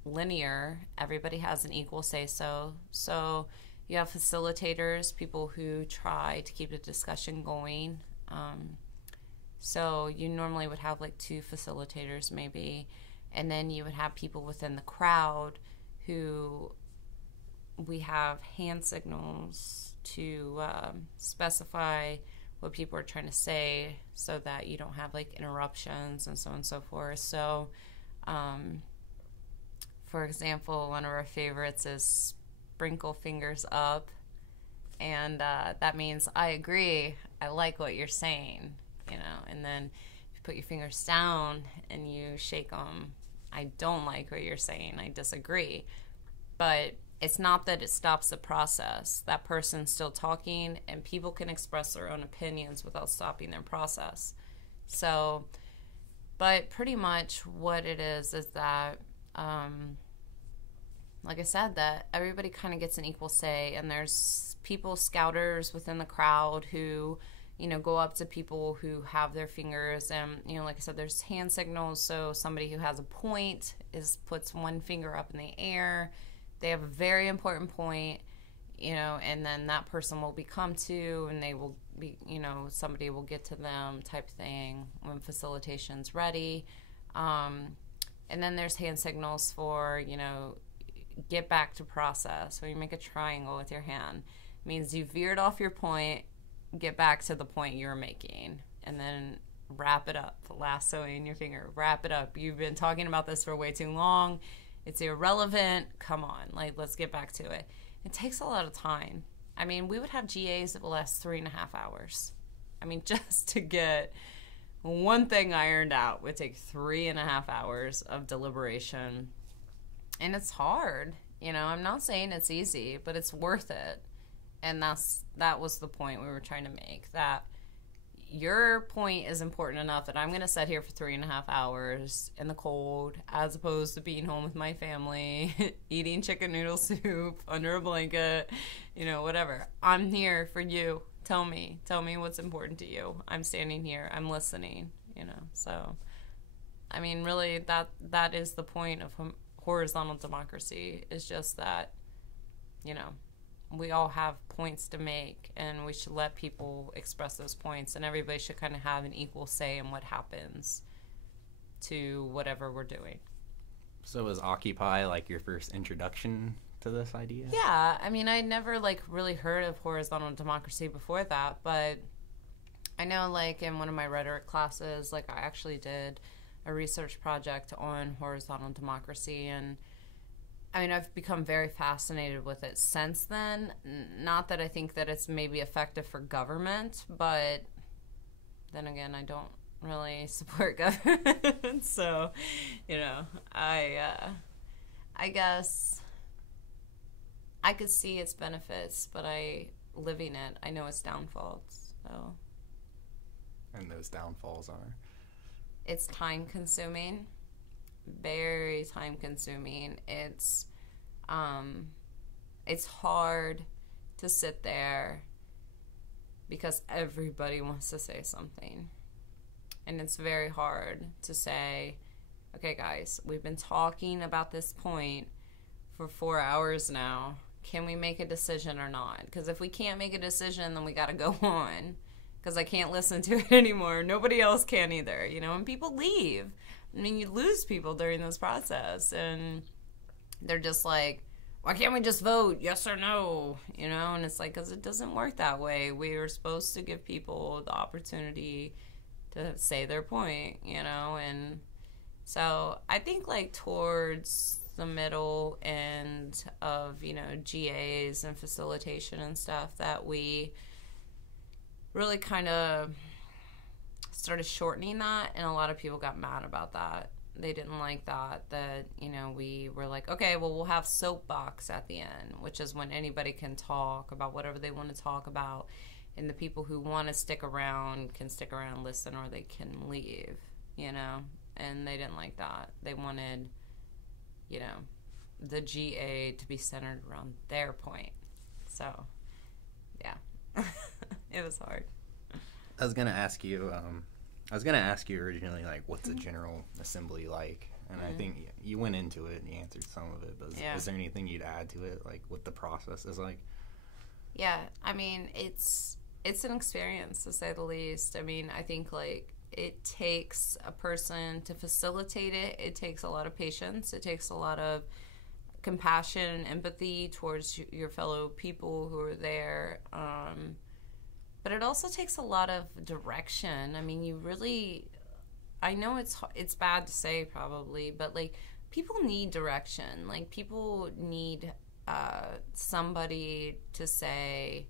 linear. Everybody has an equal say-so. So you have facilitators, people who try to keep the discussion going. So you normally would have like 2 facilitators maybe, and then you would have people within the crowd who we have hand signals to specify what people are trying to say so that you don't have like interruptions and so on and so forth. So, for example, one of our favorites is sprinkle fingers up. And that means I agree, I like what you're saying, and then if you put your fingers down and you shake them, I don't like what you're saying, I disagree. But it's not that it stops the process. That person's still talking, and people can express their own opinions without stopping their process. So, but pretty much what it is that, like I said, that everybody kind of gets an equal say, and there's people, scouters within the crowd who, go up to people who have their fingers, and, like I said, there's hand signals, so somebody who has a point puts one finger up in the air. They have a very important point, and then that person will be come to, and they will be, somebody will get to them type thing when facilitation's ready. And then there's hand signals for, get back to process. When you make a triangle with your hand, it means you veered off your point, get back to the point you were making, and then wrap it up, lassoing your finger, wrap it up. You've been talking about this for way too long. It's irrelevant. Come on, let's get back to it. It takes a lot of time. I mean, we would have GAs that will last 3.5 hours. I mean, just to get one thing ironed out would take 3.5 hours of deliberation. And it's hard. I'm not saying it's easy, but it's worth it. And that was the point we were trying to make, that your point is important enough that I'm going to sit here for 3.5 hours in the cold, as opposed to being home with my family, eating chicken noodle soup under a blanket, whatever. I'm here for you. Tell me what's important to you. I'm standing here. I'm listening, So, I mean, really, that is the point of horizontal democracy, is just that, we all have points to make, and we should let people express those points, and everybody should kind of have an equal say in what happens to whatever we're doing. So was Occupy like your first introduction to this idea? Yeah, I mean, I never really heard of horizontal democracy before that, but I know in one of my rhetoric classes, I actually did a research project on horizontal democracy, and I mean, I've become very fascinated with it since then. Not that I think that it's maybe effective for government, but then again, I don't really support government. So, I guess I could see its benefits, but living it, I know its downfalls. So. And those downfalls are? It's time consuming. Very time consuming. It's hard to sit there because everybody wants to say something, and it's very hard to say, okay guys, we've been talking about this point for 4 hours now, can we make a decision or not? Because if we can't make a decision, then we got to go on, because I can't listen to it anymore. Nobody else can either, and people leave. I mean, you lose people during this process, and they're just like, why can't we just vote yes or no? And it's because it doesn't work that way. We are supposed to give people the opportunity to say their point, and so I think towards the middle end of, GAs and facilitation and stuff, that we really kind of started shortening that, and a lot of people got mad about that. They didn't like that we were like, okay, well, we'll have soapbox at the end, which is when anybody can talk about whatever they want to talk about, and the people who want to stick around can stick around, listen, or they can leave, and they didn't like that. They wanted, the GA to be centered around their point. So, yeah, it was hard. I was gonna ask you originally, what's a general assembly like? And I think you went into it and you answered some of it, but is there anything you'd add to it, what the process is like? Yeah, I mean, it's an experience, to say the least. I mean, I think it takes a person to facilitate it. It takes a lot of patience. It takes a lot of compassion and empathy towards your fellow people who are there. But it also takes a lot of direction. I mean, you really, I know it's bad to say probably, but like people need direction. Like people need somebody to say,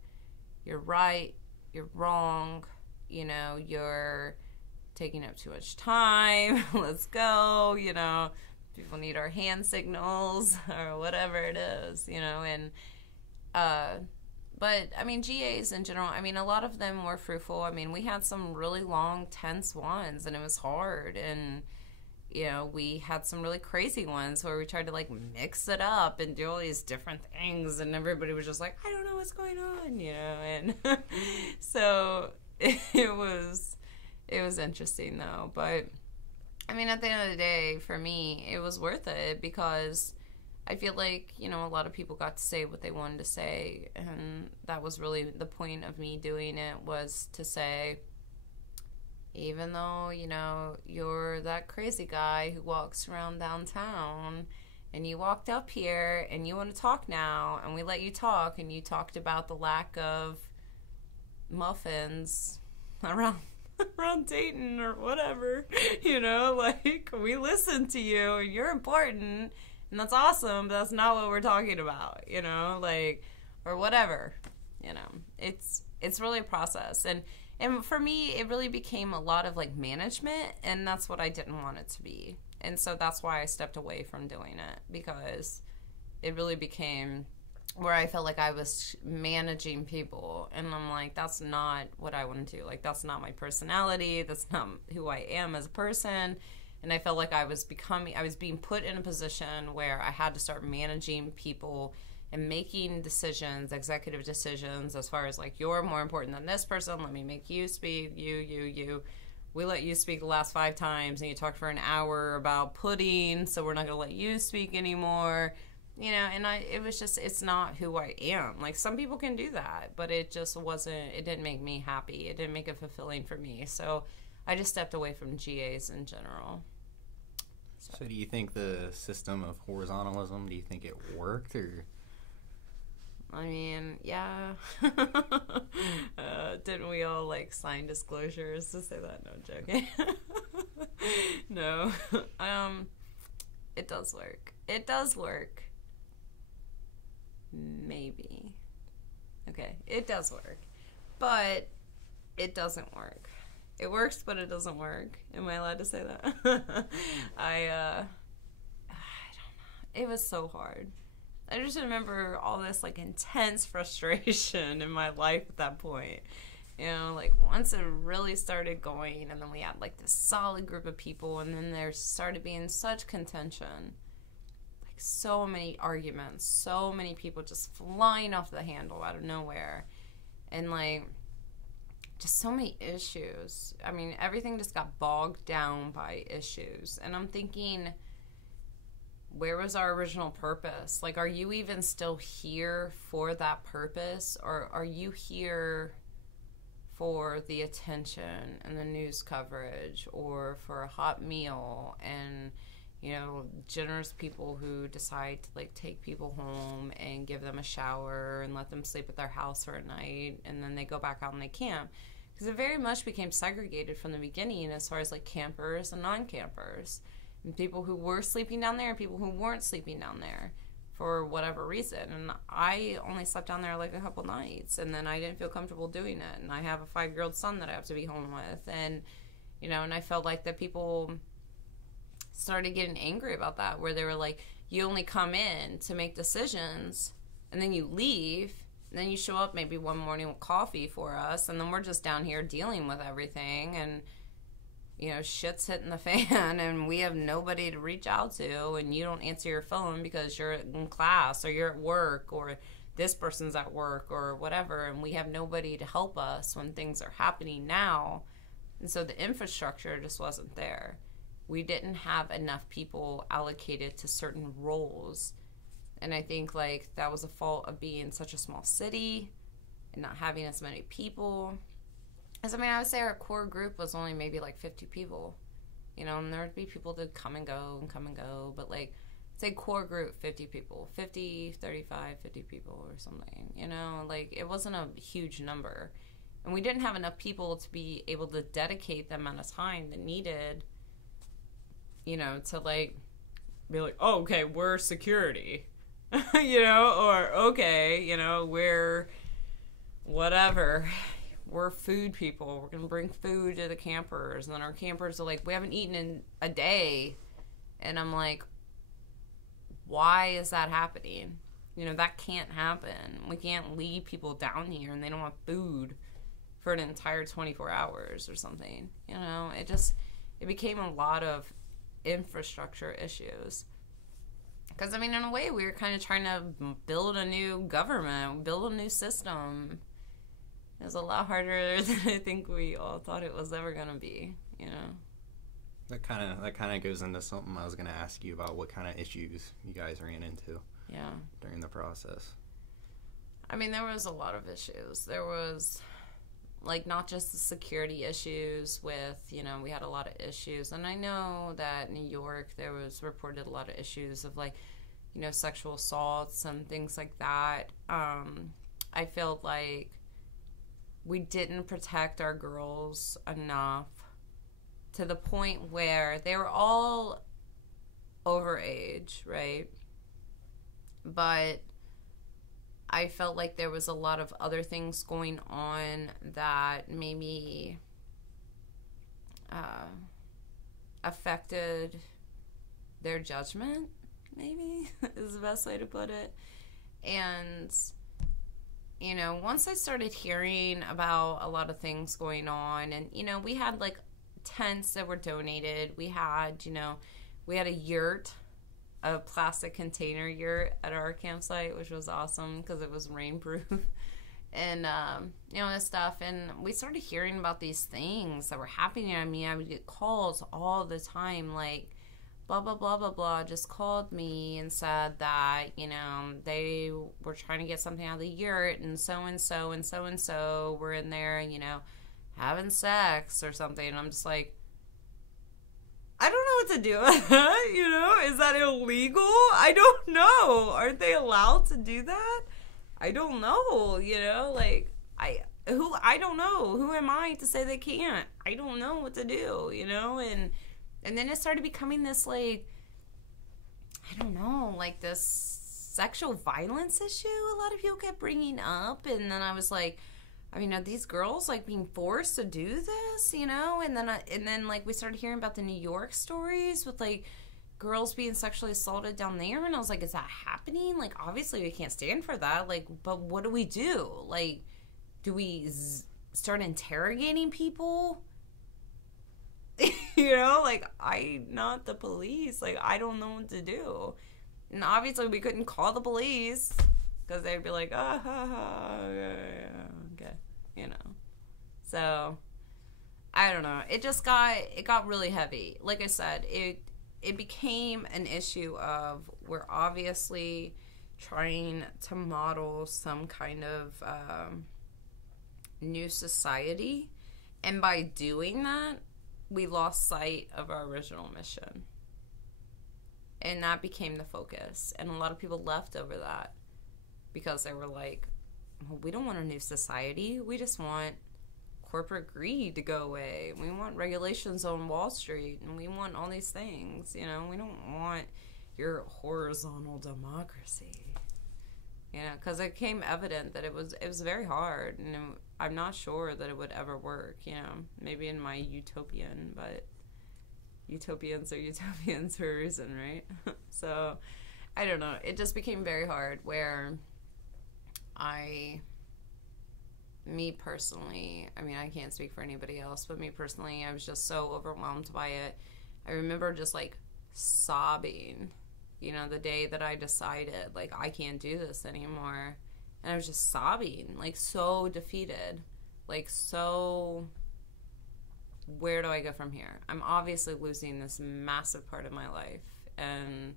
you're right, you're wrong, you know, you're taking up too much time, let's go, you know, people need our hand signals or whatever it is, you know, and but I mean GAs in general, I mean a lot of them were fruitful. I mean we had some really long tense ones and it was hard, and you know we had some really crazy ones where we tried to like mix it up and do all these different things and everybody was just like, I don't know what's going on, you know, and so it was interesting though. But I mean at the end of the day for me it was worth it because I feel like, you know, a lot of people got to say what they wanted to say, and that was really the point of me doing it, was to say, even though, you know, you're that crazy guy who walks around downtown and you walked up here and you want to talk now and we let you talk and you talked about the lack of muffins around Dayton or whatever, you know, like we listened to you and you're important and that's awesome, but that's not what we're talking about, you know, like, or whatever, you know, it's really a process. And for me, it really became a lot of like management, and that's what I didn't want it to be. And so that's why I stepped away from doing it, because it really became where I felt like I was managing people, and I'm like, that's not what I want to do. Like, that's not my personality. That's not who I am as a person. And I felt like I was being put in a position where I had to start managing people and making decisions, executive decisions, as far as like, you're more important than this person, let me make you speak, you. We let you speak the last 5 times, and you talked for an hour about pudding, so we're not going to let you speak anymore. You know, and it was just, it's not who I am. Like, some people can do that, but it just wasn't, it didn't make me happy. It didn't make it fulfilling for me. So I just stepped away from GAs in general. So do you think the system of horizontalism, do you think it worked, or? I mean, yeah. Didn't we all like sign disclosures to say that? No, joking. No. It does work. It does work. Maybe. Okay, it does work. But it doesn't work. It works, but it doesn't work. Am I allowed to say that? I don't know. It was so hard. I just remember all this like intense frustration in my life at that point. You know, like once it really started going, and then we had like this solid group of people, and then there started being such contention. Like so many arguments, so many people just flying off the handle out of nowhere. And like just so many issues. I mean, everything just got bogged down by issues. And I'm thinking, where was our original purpose? Like, are you even still here for that purpose? Or are you here for the attention and the news coverage, or for a hot meal and, you know, generous people who decide to like take people home and give them a shower and let them sleep at their house for a night, and then they go back out and they camp? Because it very much became segregated from the beginning as far as like campers and non-campers, and people who were sleeping down there and people who weren't sleeping down there for whatever reason. And I only slept down there like a couple nights, and then I didn't feel comfortable doing it. And I have a 5-year-old son that I have to be home with, and you know, and I felt like that people started getting angry about that, where they were like, you only come in to make decisions and then you leave, and then you show up maybe one morning with coffee for us, and then we're just down here dealing with everything, and you know, shit's hitting the fan, and we have nobody to reach out to, and you don't answer your phone because you're in class or you're at work, or this person's at work or whatever, and we have nobody to help us when things are happening now. And so the infrastructure just wasn't there. We didn't have enough people allocated to certain roles. And I think like that was a fault of being such a small city and not having as many people. As I mean, I would say our core group was only maybe like 50 people, and there would be people that come and go and come and go, but like, say core group, 50 people, 50, 35, 50 people or something, like it wasn't a huge number. And we didn't have enough people to be able to dedicate the amount of time that needed, to like, be like, oh, okay, we're security, or okay, we're whatever. We're food people. We're going to bring food to the campers. And then our campers are like, we haven't eaten in a day. And I'm like, why is that happening? That can't happen. We can't leave people down here and they don't have food for an entire 24 hours or something. It became a lot of infrastructure issues. Because, I mean, in a way, we were kind of trying to build a new government, build a new system. It was a lot harder than I think we all thought it was ever going to be, That kind of goes into something I was going to ask you about, what kind of issues you guys ran into during the process. I mean, there was a lot of issues. There was, like, not just the security issues with, we had a lot of issues. And I know that New York, there was reported a lot of issues of, like, sexual assaults and things like that. I felt like we didn't protect our girls enough to the point where they were all over age, right? But I felt like there was a lot of other things going on that maybe affected their judgment, maybe, is the best way to put it. And once I started hearing about a lot of things going on, and, we had, like, tents that were donated. We had, we had a yurt, a plastic container yurt at our campsite, which was awesome because it was rainproof. And, this stuff. And we started hearing about these things that were happening. I mean, I would get calls all the time, like, blah, blah, blah, blah, blah, just called me and said that, they were trying to get something out of the yurt, and so-and-so and so-and-so were in there, having sex or something. And I'm just like, I don't know what to do with that, is that illegal? I don't know. Aren't they allowed to do that? I don't know, like, I don't know. Who am I to say they can't? I don't know what to do, and then it started becoming this, like, I don't know, like this sexual violence issue a lot of people kept bringing up. And then I was like, I mean, are these girls, like, being forced to do this, And then, like, we started hearing about the New York stories with, like, girls being sexually assaulted down there. And I was like, is that happening? Like, obviously we can't stand for that. Like, but what do we do? Like, do we start interrogating people? Like, I'm not the police. Like, I don't know what to do. And obviously we couldn't call the police because they'd be like, okay, So, I don't know. It got really heavy. Like I said, it became an issue of, we're obviously trying to model some kind of new society. And by doing that, we lost sight of our original mission. And that became the focus. And a lot of people left over that because they were like, well, we don't want a new society. We just want corporate greed to go away. We want regulations on Wall Street, and we want all these things. We don't want your horizontal democracy. Because it became evident that it was very hard, and I'm not sure that it would ever work. Maybe in my utopian, but utopians are utopians for a reason, right? So, I don't know. It just became very hard where me personally, I mean, I can't speak for anybody else, but me personally, I was just so overwhelmed by it. I remember just, like, sobbing, the day that I decided, like, I can't do this anymore. And I was just sobbing, like, so defeated. Like, so, where do I go from here? I'm obviously losing this massive part of my life, and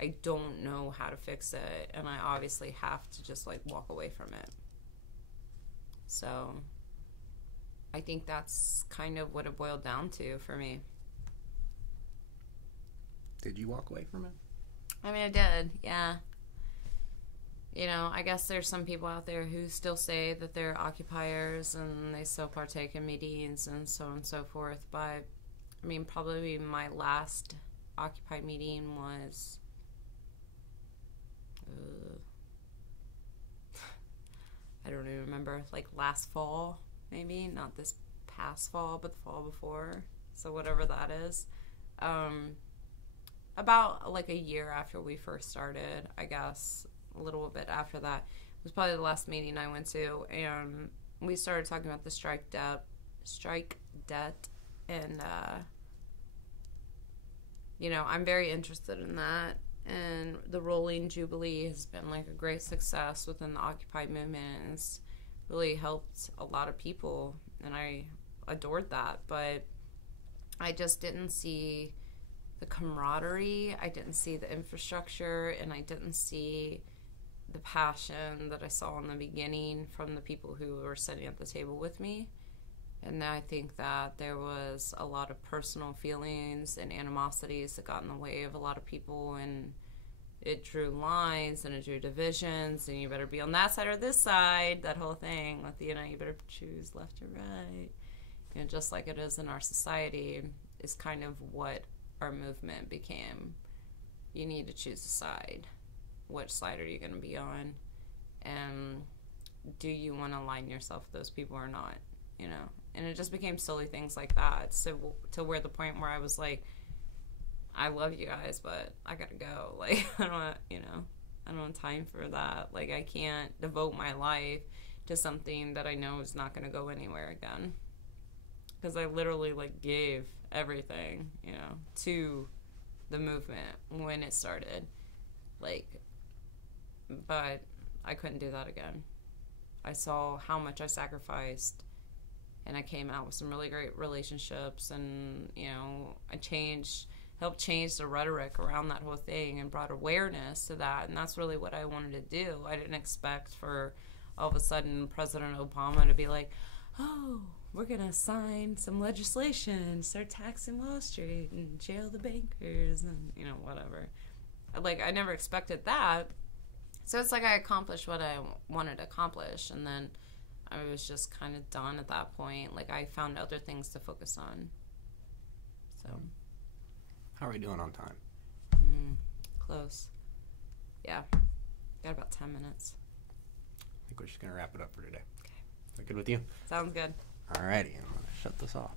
I don't know how to fix it, and I obviously have to just, like, walk away from it. So, I think that's kind of what it boiled down to for me. Did you walk away from it? I mean, I did, yeah. You know, I guess there's some people out there who still say that they're occupiers and they still partake in meetings and so on and so forth. But, I mean, probably my last Occupy meeting was... I don't even remember, like last fall, maybe. Not this past fall, but the fall before. So whatever that is. About like a year after we first started, I guess, a little bit after that, was probably the last meeting I went to, and we started talking about the strike debt, and you know, I'm very interested in that, and the rolling jubilee has been like a great success within the Occupy movement, and it's really helped a lot of people, and I adored that, but I just didn't see the camaraderie, I didn't see the infrastructure, and I didn't see the passion that I saw in the beginning from the people who were sitting at the table with me. And I think that there was a lot of personal feelings and animosities that got in the way of a lot of people, and it drew lines and it drew divisions, and you better be on that side or this side, that whole thing with, you know, you better choose left or right. You know, just like it is in our society, is kind of what our movement became. You need to choose a side. Which side are you going to be on? And do you want to align yourself with those people or not? You know? And it just became silly things like that. So to where the point where I was like, I love you guys, but I got to go. Like, I don't want, you know, I don't have time for that. Like, I can't devote my life to something that I know is not going to go anywhere again. Because I literally, like, gave everything, you know, to the movement when it started. Like, but I couldn't do that again. I saw how much I sacrificed, and I came out with some really great relationships, and, you know, helped change the rhetoric around that whole thing and brought awareness to that, and that's really what I wanted to do. I didn't expect for all of a sudden President Obama to be like, oh, we're going to sign some legislation, start taxing Wall Street and jail the bankers and, you know, whatever. Like, I never expected that. So it's like I accomplished what I wanted to accomplish, and then I was just kind of done at that point. Like, I found other things to focus on. So. How are we doing on time? Close. Yeah. Got about 10 minutes. I think we're just going to wrap it up for today. Okay. Is that good with you? Sounds good. Alrighty, I'm going to shut this off.